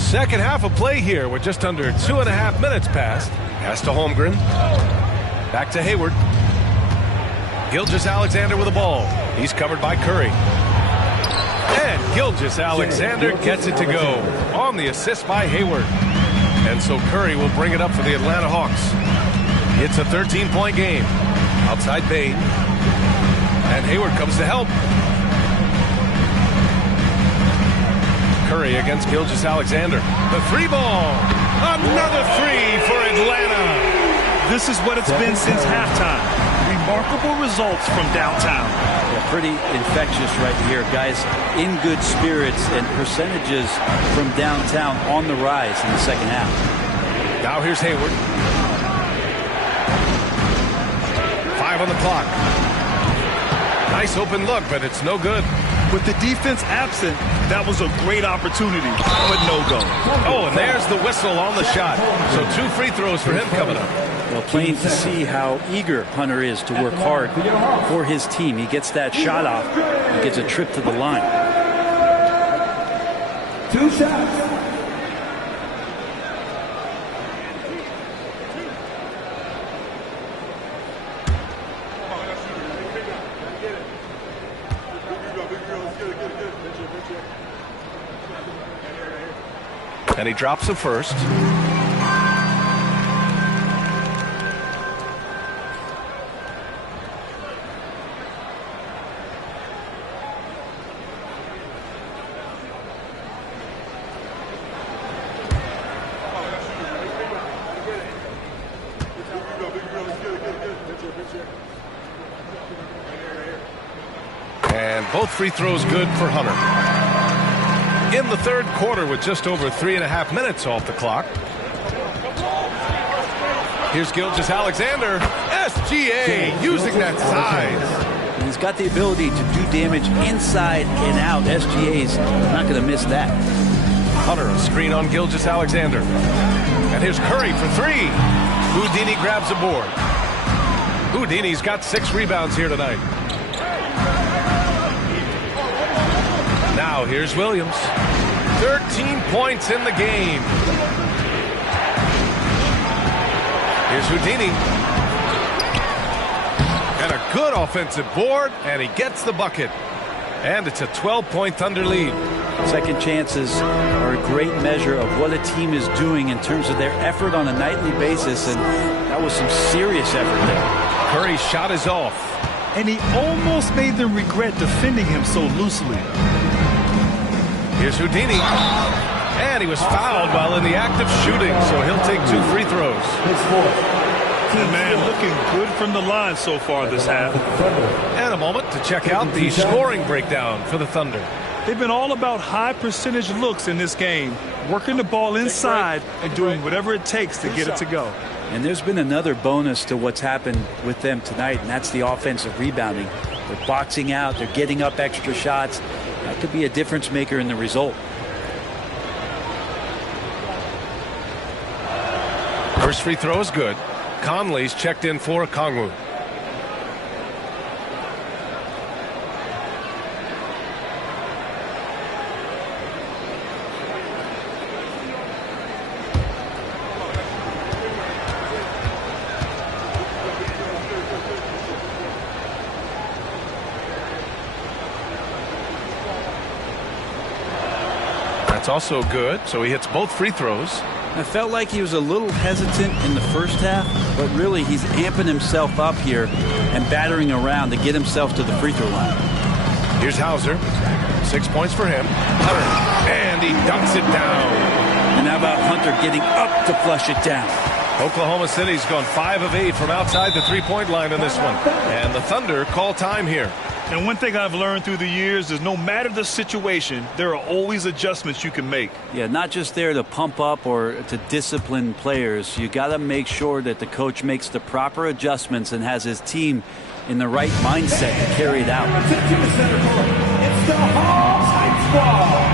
Second half of play here with just under 2.5 minutes passed. Pass to Holmgren. Back to Hayward. Gilgeous-Alexander with the ball. He's covered by Curry. And Gilgeous-Alexander gets it to go on the assist by Hayward. And so Curry will bring it up for the Atlanta Hawks. It's a 13-point game. Outside Bain. And Hayward comes to help. Curry against Gilgeous-Alexander. The three ball. Another three for Atlanta. This is what it's been since halftime. Remarkable results from downtown. Yeah, pretty infectious right here. Guys in good spirits, and percentages from downtown on the rise in the second half. Now here's Hayward. 5 on the clock. Nice open look, but it's no good. With the defense absent, that was a great opportunity, but no go. Oh, and there's the whistle on the shot. So 2 free throws for him coming up. Well, plain to see how eager Hunter is to work hard for his team. He gets that shot off and gets a trip to the line. 2 shots. And he drops the first. both free throws good for Hunter. In the third quarter with just over 3.5 minutes off the clock. Here's Gilgeous-Alexander. SGA using that size. He's got the ability to do damage inside and out. SGA's not going to miss that. Hunter, a screen on Gilgeous-Alexander. And here's Curry for three. Houdini grabs a board. Houdini's got 6 rebounds here tonight. Now here's Williams. 13 points in the game. Here's Houdini. And a good offensive board, and he gets the bucket. And it's a 12-point Thunder lead. Second chances are a great measure of what a team is doing in terms of their effort on a nightly basis, and that was some serious effort there. Curry's shot is off. And he almost made them regret defending him so loosely. Here's Houdini. And he was fouled while in the act of shooting, so he'll take 2 free throws. And man, looking good from the line so far this half. And a moment to check out the scoring breakdown for the Thunder. They've been all about high percentage looks in this game, working the ball inside and doing whatever it takes to get it to go. And there's been another bonus to what's happened with them tonight, and that's the offensive rebounding. They're boxing out, they're getting up extra shots. That could be a difference maker in the result. First free throw is good. Conley's checked in for Kongwu. That's also good, so he hits both free throws. I felt like he was a little hesitant in the first half, but really he's amping himself up here and battering around to get himself to the free throw line. Here's Hauser. 6 points for him. Hunter. And he dunks it down. And how about Hunter getting up to flush it down? Oklahoma City's gone 5 of 8 from outside the three-point line in this one. And the Thunder call time here. And one thing I've learned through the years is no matter the situation, there are always adjustments you can make. Yeah, not just there to pump up or to discipline players. You got to make sure that the coach makes the proper adjustments and has his team in the right mindset to carry it out. It's the Hawks High Squad.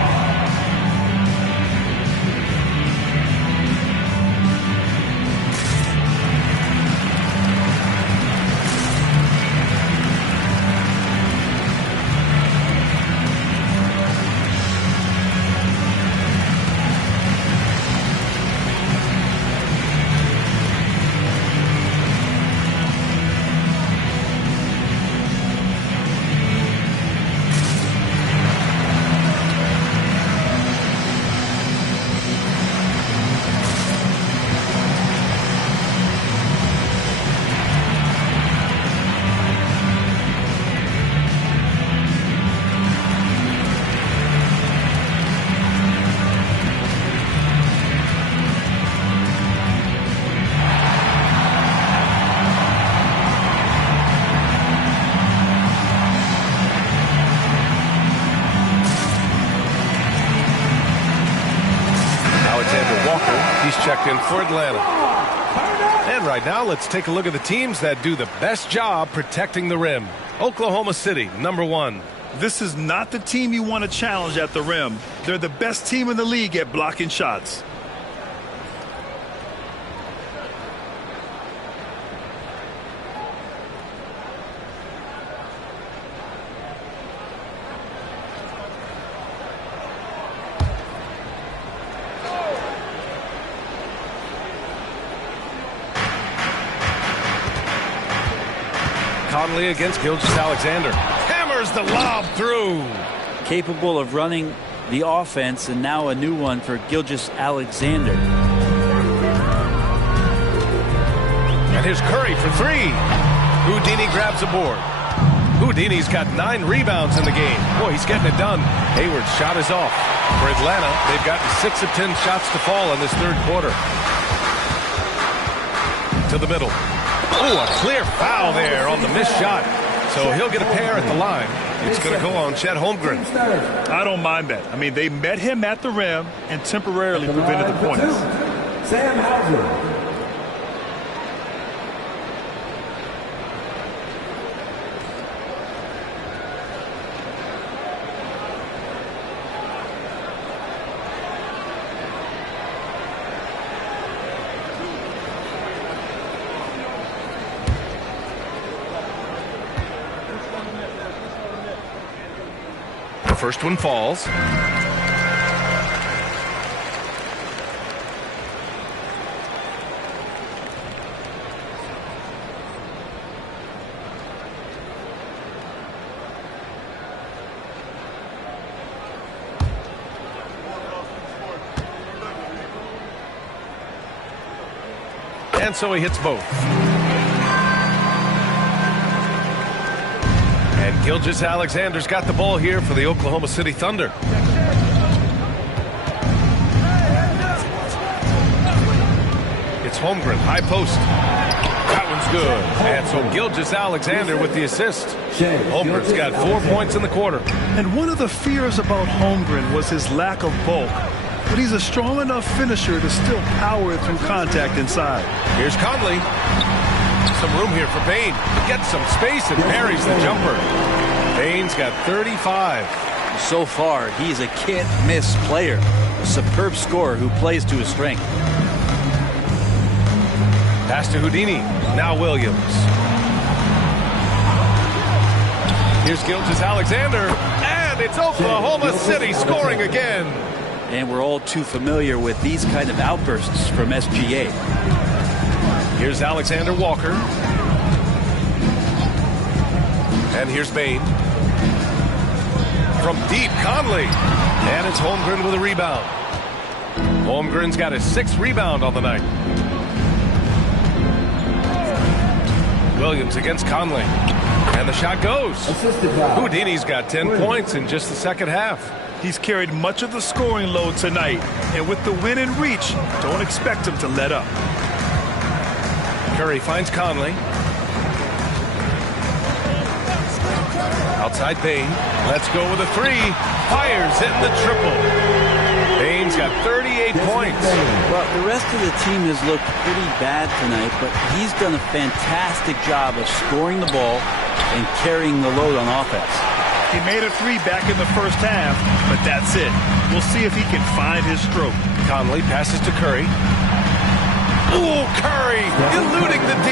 Checked in for Atlanta. And right now, let's take a look at the teams that do the best job protecting the rim. Oklahoma City, #1. This is not the team you want to challenge at the rim. They're the best team in the league at blocking shots. Conley against Gilgeous-Alexander. Hammers the lob through. Capable of running the offense, and now a new one for Gilgeous-Alexander. And here's Curry for three. Houdini grabs a board. Houdini's got 9 rebounds in the game. Boy, he's getting it done. Hayward's shot is off. For Atlanta, they've gotten 6 of 10 shots to fall in this third quarter. To the middle. Oh, a clear foul there on the missed shot. So he'll get a pair at the line. It's going to go on Chet Holmgren. I don't mind that. I mean, they met him at the rim and temporarily prevented the points. Sam Hauser. First one falls. And so he hits both. And Gilgeous-Alexander's got the ball here for the Oklahoma City Thunder. It's Holmgren, high post. That one's good. And so Gilgeous-Alexander with the assist. Holmgren's got 4 points in the quarter. And one of the fears about Holmgren was his lack of bulk. But he's a strong enough finisher to still power through contact inside. Here's Conley. Some room here for Payne. Gets some space and parries the jumper. Payne's got 35. So far, he's a can't-miss player. A superb scorer who plays to his strength. Pass to Houdini. Now Williams. Here's Gilgeous-Alexander. And it's Oklahoma City scoring again. And we're all too familiar with these kind of outbursts from SGA. Here's Alexander Walker. And here's Bain. From deep, Conley. And it's Holmgren with a rebound. Holmgren's got his 6th rebound on the night. Williams against Conley. And the shot goes. Houdini's got 10 points in just the second half. He's carried much of the scoring load tonight. And with the win in reach, don't expect him to let up. Curry finds Conley. Outside Bain. Let's go with a 3. Fires in the triple. Bain's got 38 points. Well, the rest of the team has looked pretty bad tonight, but he's done a fantastic job of scoring the ball and carrying the load on offense. He made a 3 back in the first half, but that's it. We'll see if he can find his stroke. Conley passes to Curry. Ooh, Curry eluding the D.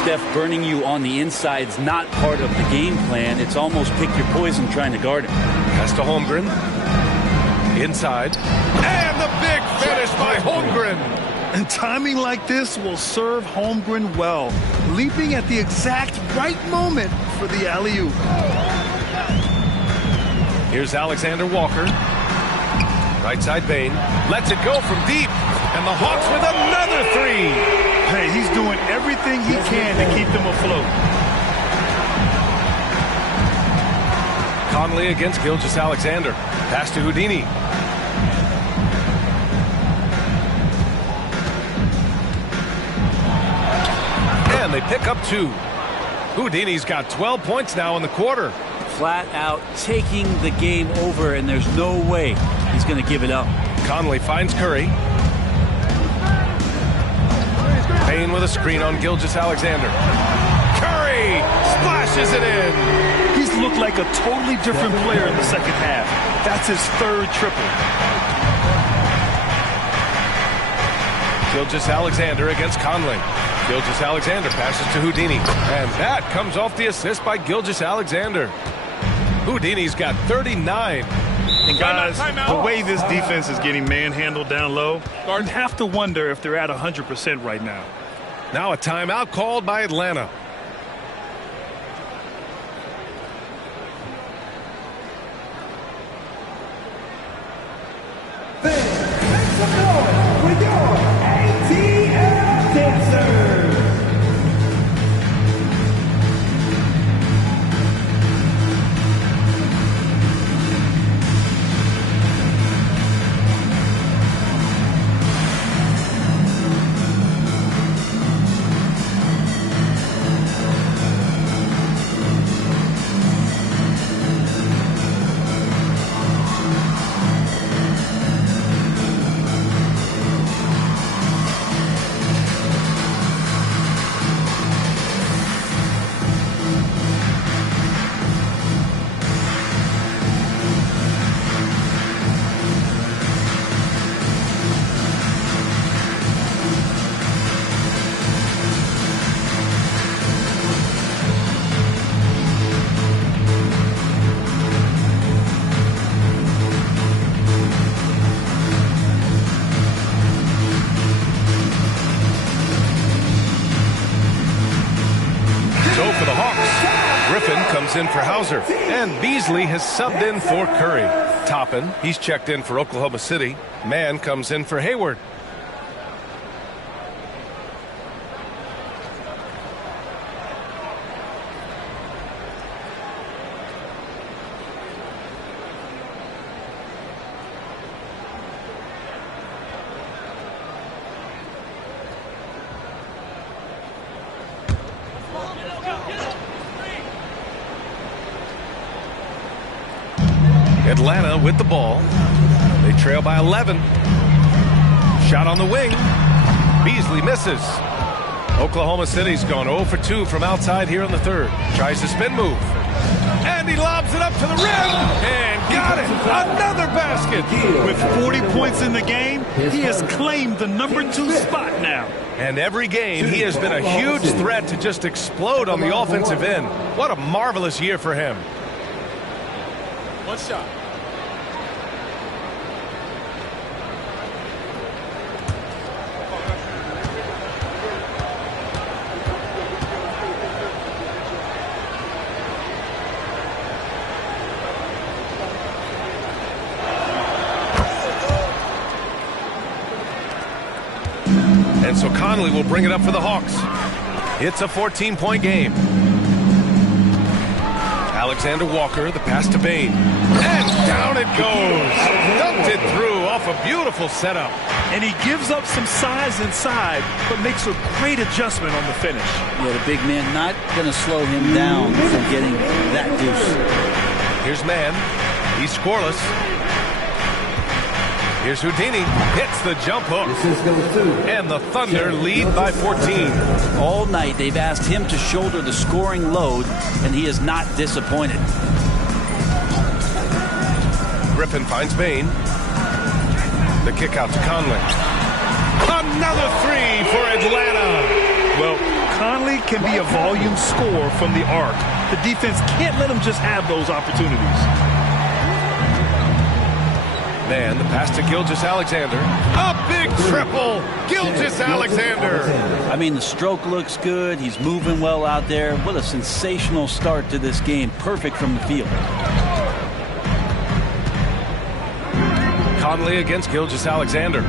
Steph, burning you on the inside's not part of the game plan. It's almost pick your poison trying to guard him. Pass to Holmgren. Inside. And the big finish by Holmgren. And timing like this will serve Holmgren well. Leaping at the exact right moment for the alley-oop. Here's Alexander Walker. Right side Bain. Lets it go from deep. And the Hawks with another 3. Hey, he's doing everything he can to keep them afloat. Conley against Gilgeous-Alexander. Pass to Houdini. And they pick up 2. Houdini's got 12 points now in the quarter. Flat out taking the game over, and there's no way he's going to give it up. Conley finds Curry. Payne with a screen on Gilgeous-Alexander. Curry splashes it in. He's looked like a totally different player in the second half. That's his 3rd triple. Gilgeous-Alexander against Conley. Gilgeous-Alexander passes to Houdini. And that comes off the assist by Gilgeous-Alexander. Houdini's got 39. And guys, the way this defense is getting manhandled down low, you have to wonder if they're at 100% right now. Now a timeout called by Atlanta. Make some noise with your ATL dancers. Hauser. And Beasley has subbed in for Curry. Toppin, he's checked in for Oklahoma City. Mann comes in for Hayward. Atlanta with the ball. They trail by 11. Shot on the wing. Beasley misses. Oklahoma City's gone 0 for 2 from outside here in the third. Tries a spin move. And he lobs it up to the rim. And got it. Another basket. With 40 points in the game, he has claimed the #2 spot now. And every game, he has been a huge threat to just explode on the offensive end. What a marvelous year for him. One shot. And so Conley will bring it up for the Hawks. It's a 14-point game. Alexander Walker, the pass to Bain. And down it goes. Dunked it through off a beautiful setup. And he gives up some size inside, but makes a great adjustment on the finish. Yeah, the big man not going to slow him down from getting that deuce. Here's Mann. He's scoreless. Here's Houdini. Hits the jump hook. And the Thunder lead by 14. All night they've asked him to shoulder the scoring load, and he is not disappointed. Griffin finds Bain. The kick out to Conley. Another three for Atlanta. Well, Conley can be a volume scorer from the arc. The defense can't let him just have those opportunities. Man, the pass to Gilgeous-Alexander. A big triple. Gilgeous-Alexander. I mean, the stroke looks good. He's moving well out there. What a sensational start to this game. Perfect from the field. Conley against Gilgeous-Alexander.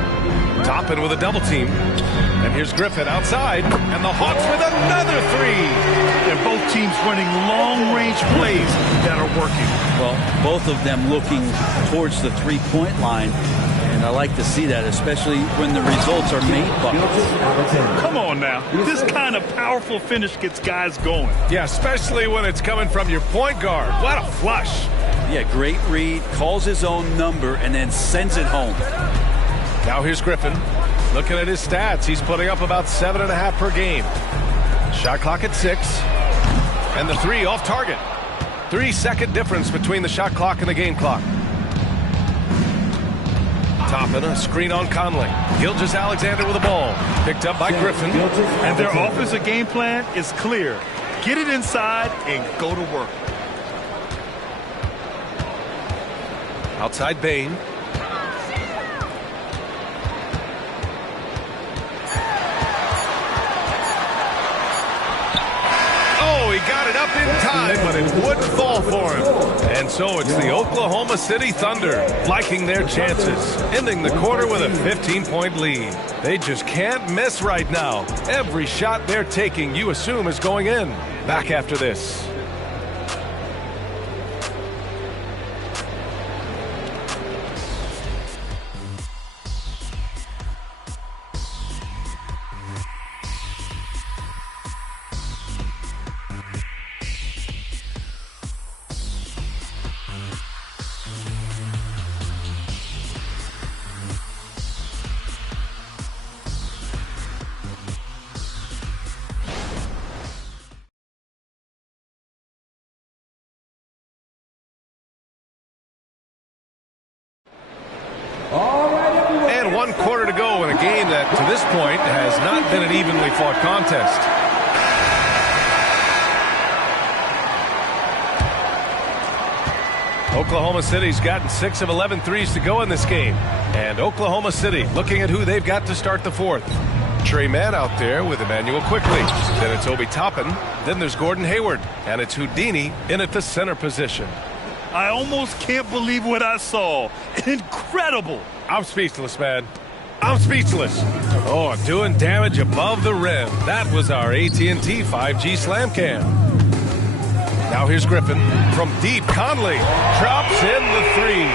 Toppin with a double team. And here's Griffin outside. And the Hawks with another three. And both teams running long-range plays that are working. Well, both of them looking towards the three-point line. And I like to see that, especially when the results are made buckets. Come on now. This kind of powerful finish gets guys going. Yeah, especially when it's coming from your point guard. What a flush. Yeah, great read. Calls his own number and then sends it home. Now here's Griffin. Looking at his stats, he's putting up about 7.5 per game. Shot clock at 6. And the three off target. 3-second difference between the shot clock and the game clock. Toppin, a screen on Conley. Gilgeous-Alexander with the ball. Picked up by Griffin. And their offensive game plan is clear. Get it inside and go to work. Outside Bain. He got it up in time, but it wouldn't fall for him. And so it's the Oklahoma City Thunder liking their chances, ending the quarter with a 15-point lead. They just can't miss right now. Every shot they're taking, you assume, is going in. Back after this. And 1 quarter to go in a game that, to this point, has not been an evenly fought contest. Oklahoma City's gotten 6 of 11 threes to go in this game. And Oklahoma City looking at who they've got to start the fourth. Trey Mann out there with Emmanuel Quickly. Then it's Obi Toppin. Then there's Gordon Hayward. And it's Houdini in at the center position. I almost can't believe what I saw. Incredible. I'm speechless, man. I'm speechless. Oh, doing damage above the rim. That was our AT&T 5G Slam Cam. Now here's Griffin from deep. Conley drops in the three.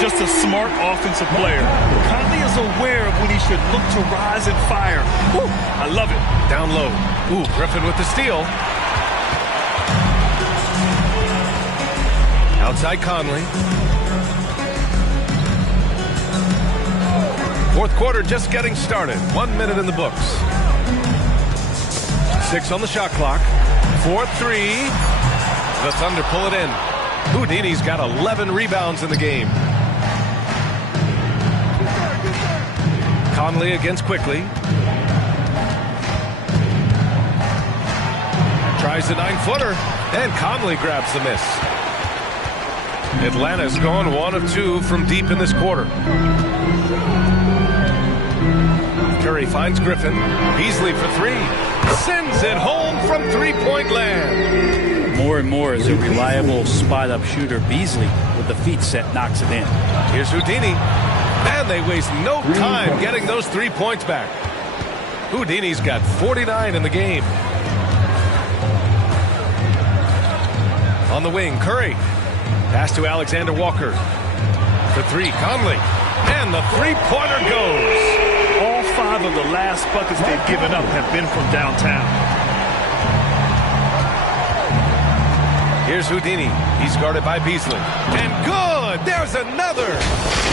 Just a smart offensive player. Conley is aware of when he should look to rise and fire. Woo, I love it. Down low. Ooh, Griffin with the steal. Outside Conley. Fourth quarter just getting started. 1 minute in the books. 6 on the shot clock. 4-3. The Thunder pull it in. Houdini's got 11 rebounds in the game. Conley against Quickly. Tries the 9-footer, and Conley grabs the miss. Atlanta's gone 1 of 2 from deep in this quarter. Curry finds Griffin. Beasley for 3. Sends it home from three-point land. More and more as a reliable spot-up shooter. Beasley, with the feet set, knocks it in. Here's Houdini. And they waste no time getting those 3 points back. Houdini's got 49 in the game. On the wing, Curry. Pass to Alexander Walker. For 3, Conley. And the three-pointer goes. All 5 of the last buckets they've given up have been from downtown. Here's Houdini. He's guarded by Beasley. And good! There's another!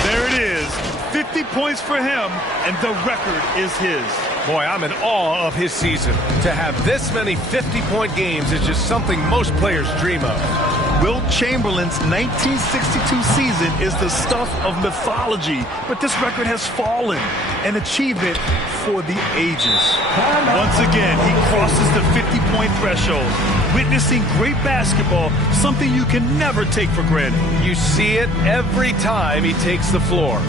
There it is. 50 points for him, and the record is his. Boy, I'm in awe of his season. To have this many 50-point games is just something most players dream of. Wilt Chamberlain's 1962 season is the stuff of mythology, but this record has fallen, an achievement for the ages. Once again, he crosses the 50-point threshold, witnessing great basketball, something you can never take for granted. You see it every time he takes the floor.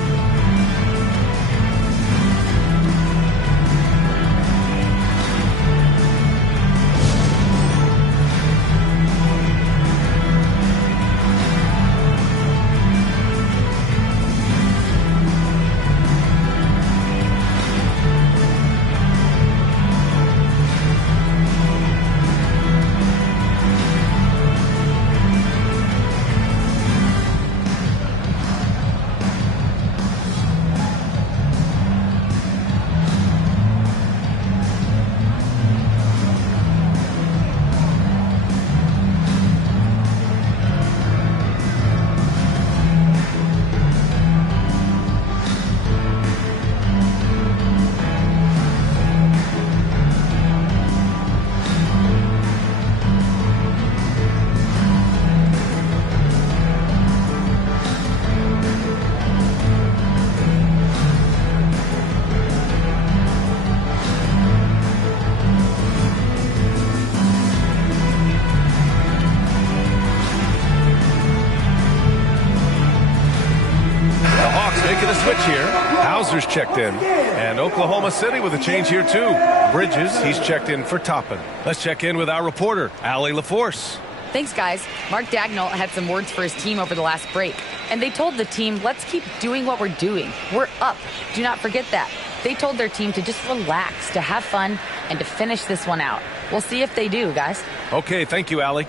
Checked in. And Oklahoma City with a change here too. Bridges, he's checked in for Toppin. Let's check in with our reporter, Allie LaForce. Thanks, guys. Mark Dagnall had some words for his team over the last break. And they told the team, let's keep doing what we're doing. We're up. Do not forget that. They told their team to just relax, to have fun, and to finish this one out. We'll see if they do, guys. Okay, thank you, Allie.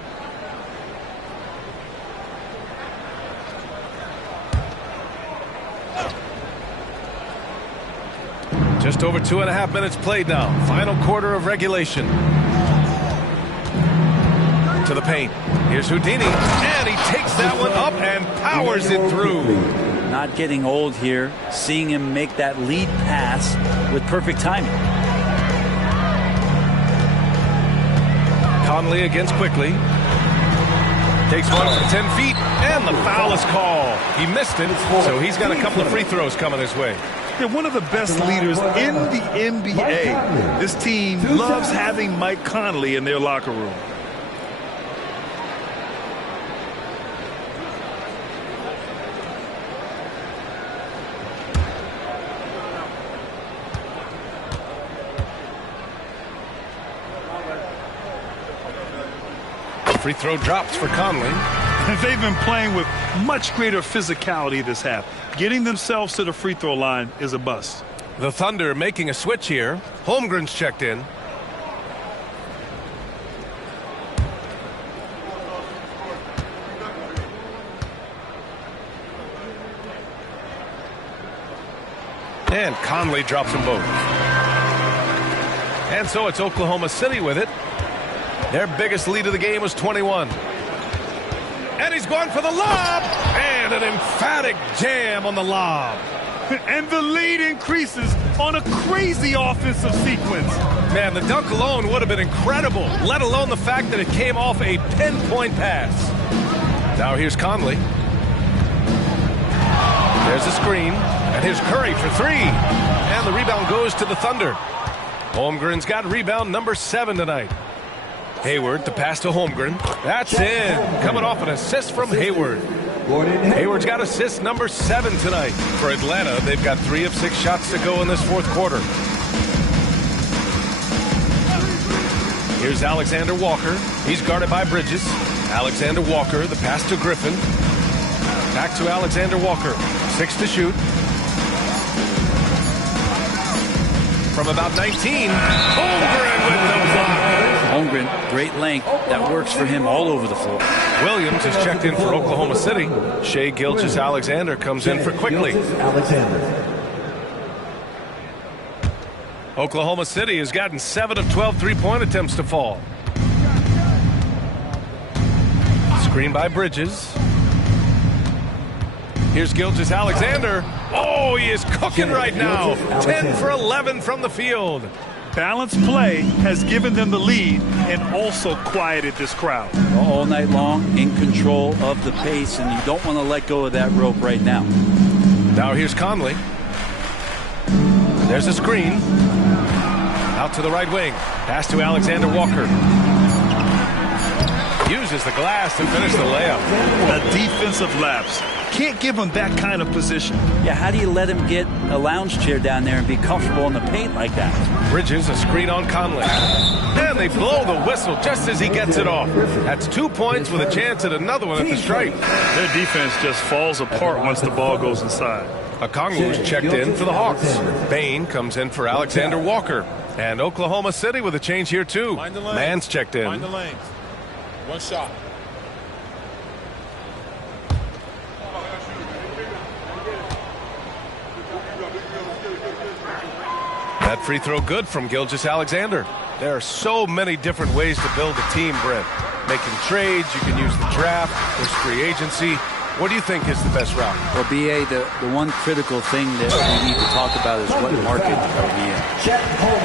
Just over 2.5 minutes played now. Final quarter of regulation. To the paint. Here's Houdini. And he takes that one up and powers it through. Not getting old here. Seeing him make that lead pass with perfect timing. Conley against Quickly. Takes one from 10 feet. And the foul is called. He missed it. So he's got a couple of free throws coming his way. They're one of the best leaders in the NBA. This team loves having Mike Conley in their locker room. Free throw drops for Conley. They've been playing with much greater physicality this half. Getting themselves to the free throw line is a bust. The Thunder making a switch here. Holmgren's checked in. And Conley drops them both. And so it's Oklahoma City with it. Their biggest lead of the game was 21. And he's going for the lob. And an emphatic jam on the lob. And the lead increases on a crazy offensive sequence. Man, the dunk alone would have been incredible, let alone the fact that it came off a pinpoint pass. Now here's Conley. There's a screen. And here's Curry for three. And the rebound goes to the Thunder. Holmgren's got rebound number 7 tonight. Hayward to pass to Holmgren. That's in. Coming off an assist from Hayward. Hayward's got assist number 7 tonight. For Atlanta, they've got 3 of 6 shots to go in this fourth quarter. Here's Alexander Walker. He's guarded by Bridges. Alexander Walker, the pass to Griffin. Back to Alexander Walker. 6 to shoot. From about 19, Holmgren with the block. Holmgren, great length. That works for him all over the floor. Williams is checked in for Oklahoma City. Shai Gilgeous-Alexander comes in for Quickly. Oklahoma City has gotten 7 of 12 three-point attempts to fall. Screen by Bridges. Here's Gilgeous-Alexander. Oh, he is cooking right now. 10 for 11 from the field. Balanced play has given them the lead and also quieted this crowd. All night long, in control of the pace, and you don't want to let go of that rope right now. Now here's Conley. There's a screen. Out to the right wing. Pass to Alexander Walker. Uses the glass to finish the layup. A defensive lapse. Can't give him that kind of position. Yeah, how do you let him get a lounge chair down there and be comfortable in the paint like that? Bridges, a screen on Conley. And they blow the whistle just as he gets it off. That's 2 points with a chance at another one at the stripe. Their defense just falls apart once the ball goes inside. Okongwu's checked in for the Hawks. Bain comes in for Alexander Walker. And Oklahoma City with a change here too. Mann's checked in. Find the lanes. One shot. That free throw good from Gilgeous-Alexander. There are so many different ways to build a team, Brent. Making trades, you can use the draft, there's free agency. What do you think is the best route? Well, BA, the one critical thing that we need to talk about is what market are we in.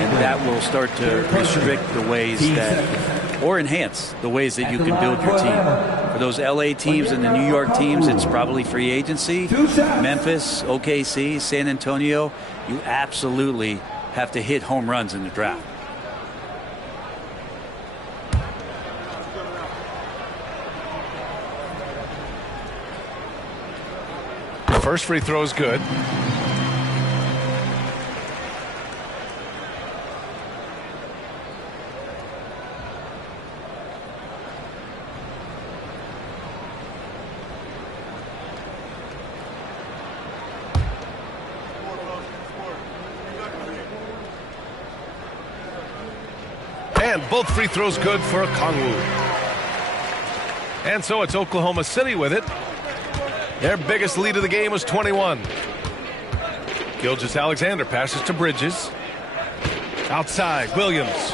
And that will start to restrict the ways that, or enhance the ways that you can build your team. For those LA teams and the New York teams, it's probably free agency. Memphis, OKC, San Antonio, you absolutely have to hit home runs in the draft. First free throw is good. And both free throws good for Okongwu. And so it's Oklahoma City with it. Their biggest lead of the game was 21. Gilgeous-Alexander passes to Bridges. Outside, Williams.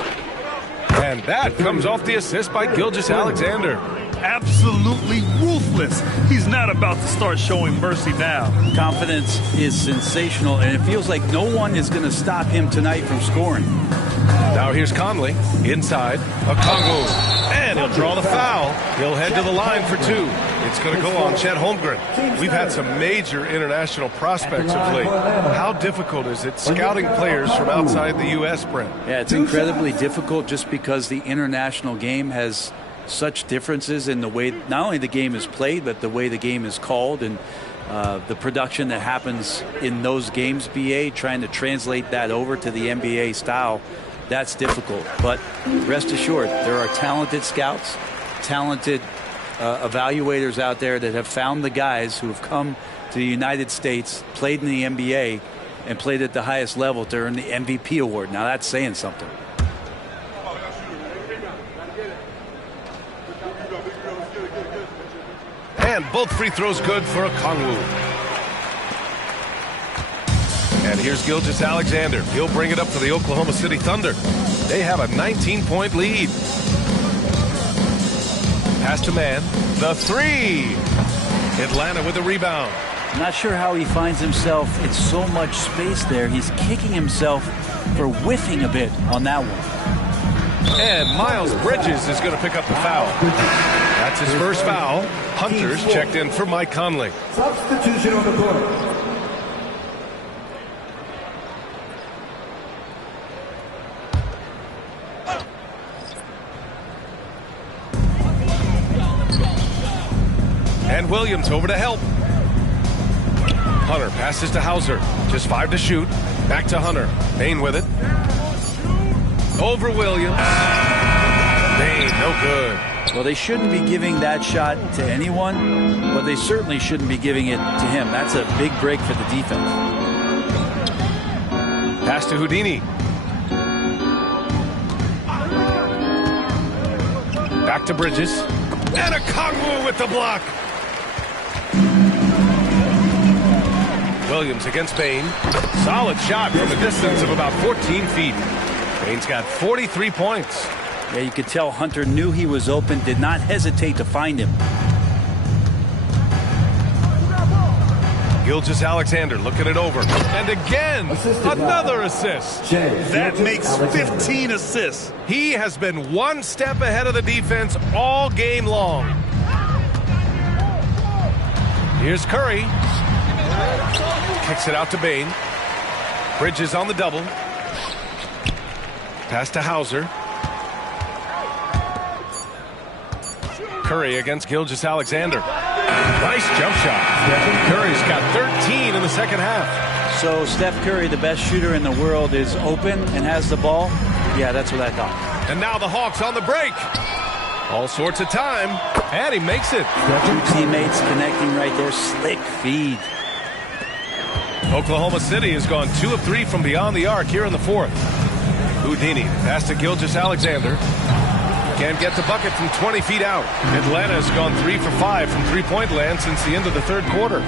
And that comes off the assist by Gilgeous-Alexander. Absolutely ruthless. He's not about to start showing mercy now. Confidence is sensational, and it feels like no one is going to stop him tonight from scoring. Now here's Conley. Inside, Okongwu. And he'll draw the foul. He'll head to the line for 2. It's going to go on Chet Holmgren. We've had some major international prospects of late. How difficult is it scouting players from outside the U.S., Brent? Yeah, it's incredibly difficult just because the international game has such differences in the way not only the game is played, but the way the game is called and the production that happens in those games, BA, trying to translate that over to the NBA style. That's difficult, but rest assured, there are talented scouts talented evaluators out there that have found the guys who have come to the United States, played in the NBA, and played at the highest level to earn the MVP award. Now that's saying something. And both free throws good for Okongwu. And here's Gilgeous-Alexander. He'll bring it up for the Oklahoma City Thunder. They have a 19-point lead. Pass to man. The three. Atlanta with the rebound. I'm not sure how he finds himself in so much space there. He's kicking himself for whiffing a bit on that one. And Miles Bridges is going to pick up the foul. That's his first foul. Hunter's checked in for Mike Conley. Substitution on the court. And Williams over to help. Hunter passes to Hauser. Just 5 to shoot. Back to Hunter. Bain with it. Over Williams. Bain, no good. Well, they shouldn't be giving that shot to anyone, but they certainly shouldn't be giving it to him. That's a big break for the defense. Pass to Houdini. Back to Bridges. And Okongwu with the block. Williams against Bain. Solid shot from a distance of about 14 feet. Bain's got 43 points. Yeah, you could tell Hunter knew he was open, did not hesitate to find him. Gilgeous-Alexander looking it over. And again, another assist. That makes 15 assists. He has been one step ahead of the defense all game long. Here's Curry. Kicks it out to Bain. Bridges on the double. Pass to Hauser. Curry against Gilgeous-Alexander. Nice jump shot. Curry's got 13 in the second half. So Steph Curry, the best shooter in the world, is open and has the ball? Yeah, that's what I thought. And now the Hawks on the break. All sorts of time. And he makes it. Two teammates connecting right there. Slick feed. Oklahoma City has gone 2 of 3 from beyond the arc here in the fourth. Houdini pass to Gilgeous-Alexander. Can't get the bucket from 20 feet out. Atlanta has gone 3 for 5 from three-point land since the end of the third quarter.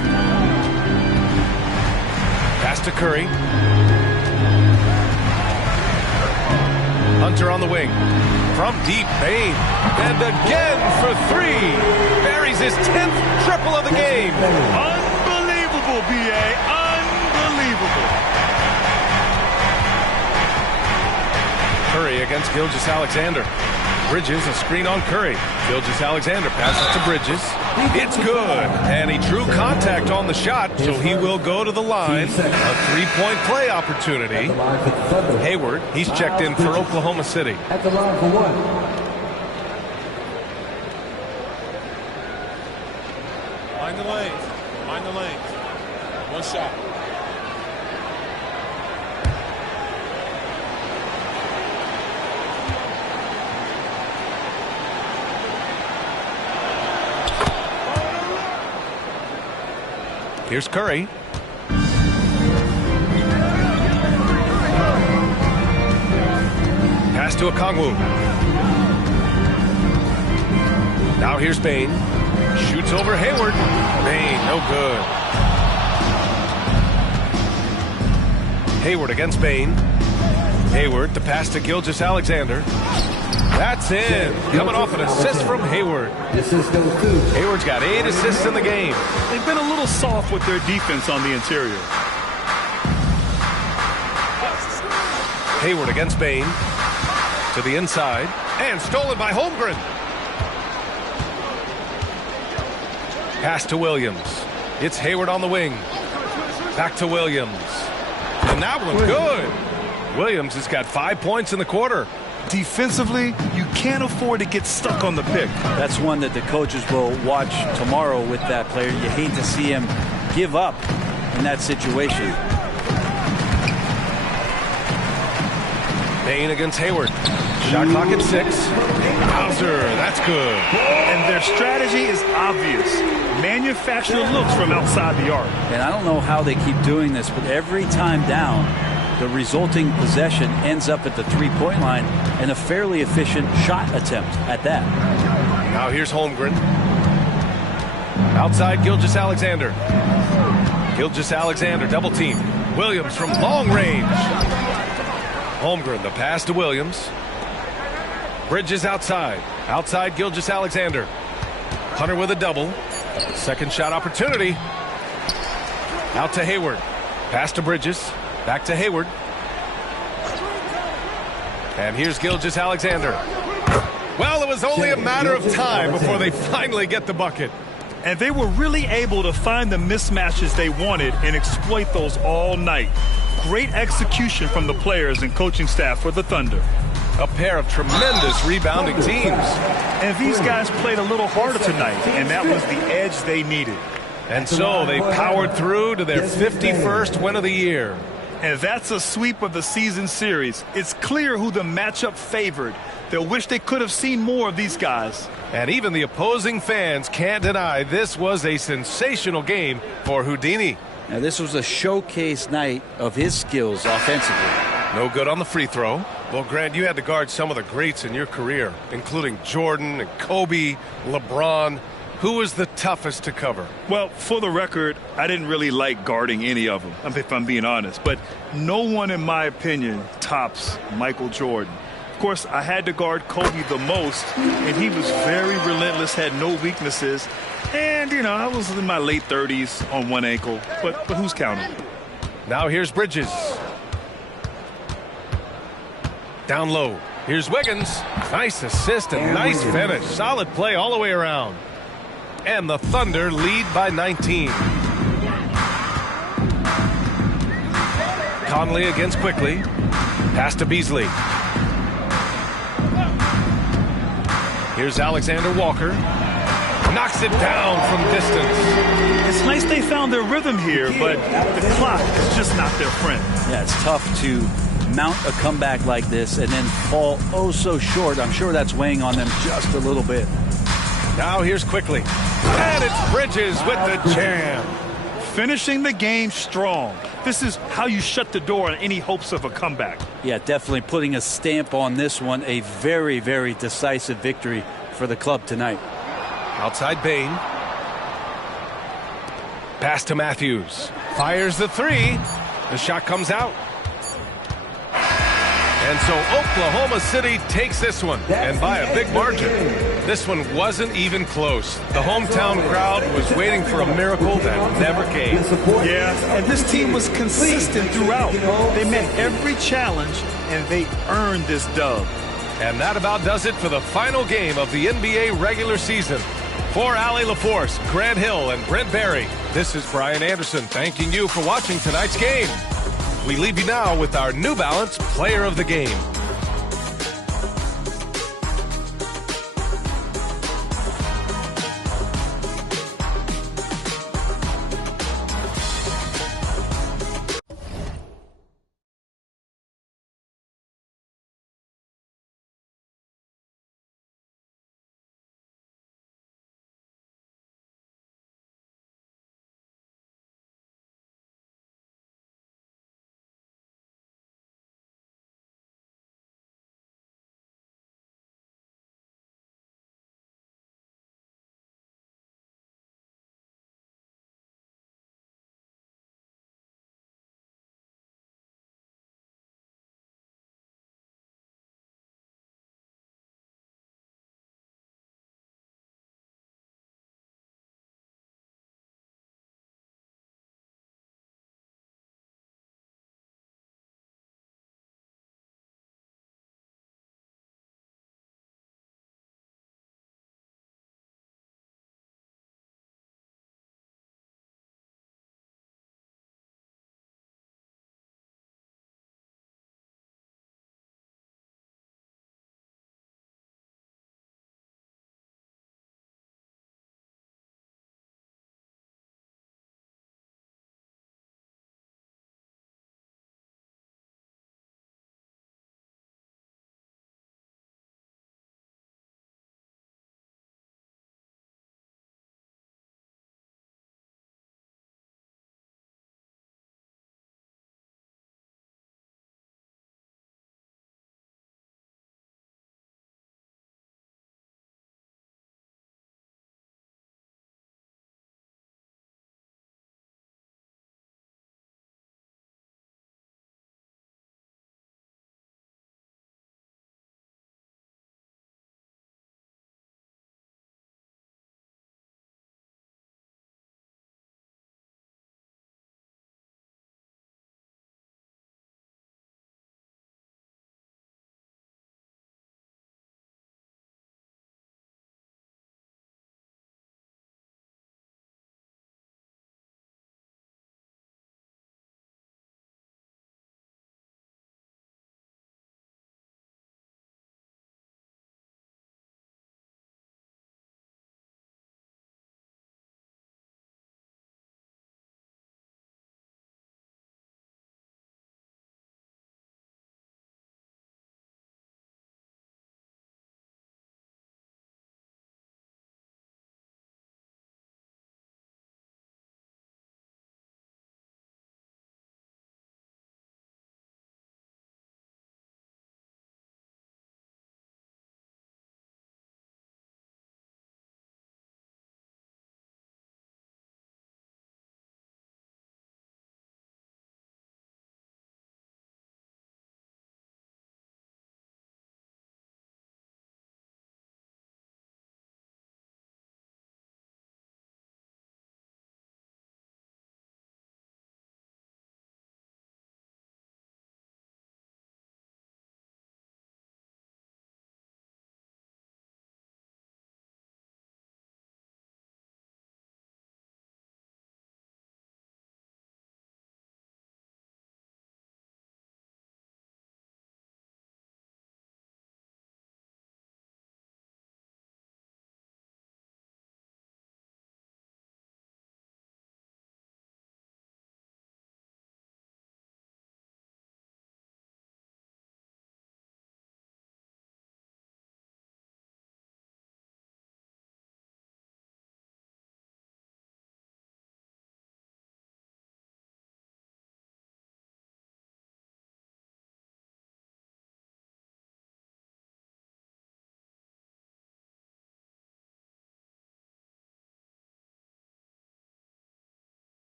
Pass to Curry. Hunter on the wing. From deep, Bain. And again for 3. Buries his 10th triple of the game. Unbelievable, B.A. Unbelievable. Curry against Gilgeous-Alexander. Bridges, a screen on Curry. Gilgeous-Alexander passes to Bridges. It's good. And he drew contact on the shot, so he will go to the line. A three-point play opportunity. Hayward, he's checked in for Oklahoma City. At the line for 1. Mind the lanes. Mind the lanes. One shot. Here's Curry. Pass to Okongwu. Now here's Bain. Shoots over Hayward. Bain, no good. Hayward against Bain. Hayward, the pass to Gilgeous-Alexander. That's in. Coming off an assist from Hayward. Hayward's got 8 assists in the game. They've been a little soft with their defense on the interior. Hayward against Bain. To the inside. And stolen by Holmgren. Pass to Williams. It's Hayward on the wing. Back to Williams. And that one's good. Williams has got 5 points in the quarter. Defensively, you can't afford to get stuck on the pick. That's one that the coaches will watch tomorrow with that player. You hate to see him give up in that situation. Bain against Hayward. Shot clock at 6. Bowser, that's good. And their strategy is obvious. Manufacture looks from outside the arc. And I don't know how they keep doing this, but every time down, the resulting possession ends up at the three-point line and a fairly efficient shot attempt at that. Now here's Holmgren. Outside Gilgeous-Alexander. Gilgeous-Alexander double team. Williams from long range. Holmgren, the pass to Williams. Bridges outside. Outside Gilgeous-Alexander. Hunter with a double. Second shot opportunity. Out to Hayward. Pass to Bridges. Back to Hayward. And here's Gilgeous-Alexander. Well, it was only a matter of time before they finally get the bucket. And they were really able to find the mismatches they wanted and exploit those all night. Great execution from the players and coaching staff for the Thunder. A pair of tremendous rebounding teams. And these guys played a little harder tonight, and that was the edge they needed. And so they powered through to their 51st win of the year. And that's a sweep of the season series. It's clear who the matchup favored. They'll wish they could have seen more of these guys. And even the opposing fans can't deny this was a sensational game for Houdini. Now, this was a showcase night of his skills offensively. No good on the free throw. Well, Grant, you had to guard some of the greats in your career, including Jordan and Kobe, LeBron. Who was the toughest to cover? Well, for the record, I didn't really like guarding any of them, if I'm being honest. But no one, in my opinion, tops Michael Jordan. Of course, I had to guard Kobe the most, and he was very relentless, had no weaknesses. And, you know, I was in my late 30s on one ankle, but who's counting? Now here's Bridges. Down low. Here's Wiggins. Nice assist and nice finish. Solid play all the way around. And the Thunder lead by 19. Conley against Quickly. Pass to Beasley. Here's Alexander Walker. Knocks it down from distance. It's nice they found their rhythm here, but the clock is just not their friend. Yeah, it's tough to mount a comeback like this and then fall oh so short. I'm sure that's weighing on them just a little bit. Now here's Quickly. And it's Bridges with the jam. Finishing the game strong. This is how you shut the door on any hopes of a comeback. Yeah, definitely putting a stamp on this one. A very, very decisive victory for the club tonight. Outside Bain. Pass to Matthews. Fires the three. The shot comes out. And so Oklahoma City takes this one, and by a big margin. This one wasn't even close. The hometown crowd was waiting for a miracle that never came. Yeah, and this team was consistent throughout. They met every challenge, and they earned this dub. And that about does it for the final game of the NBA regular season. For Allie LaForce, Grant Hill, and Brent Barry, this is Brian Anderson thanking you for watching tonight's game. We leave you now with our New Balance Player of the Game.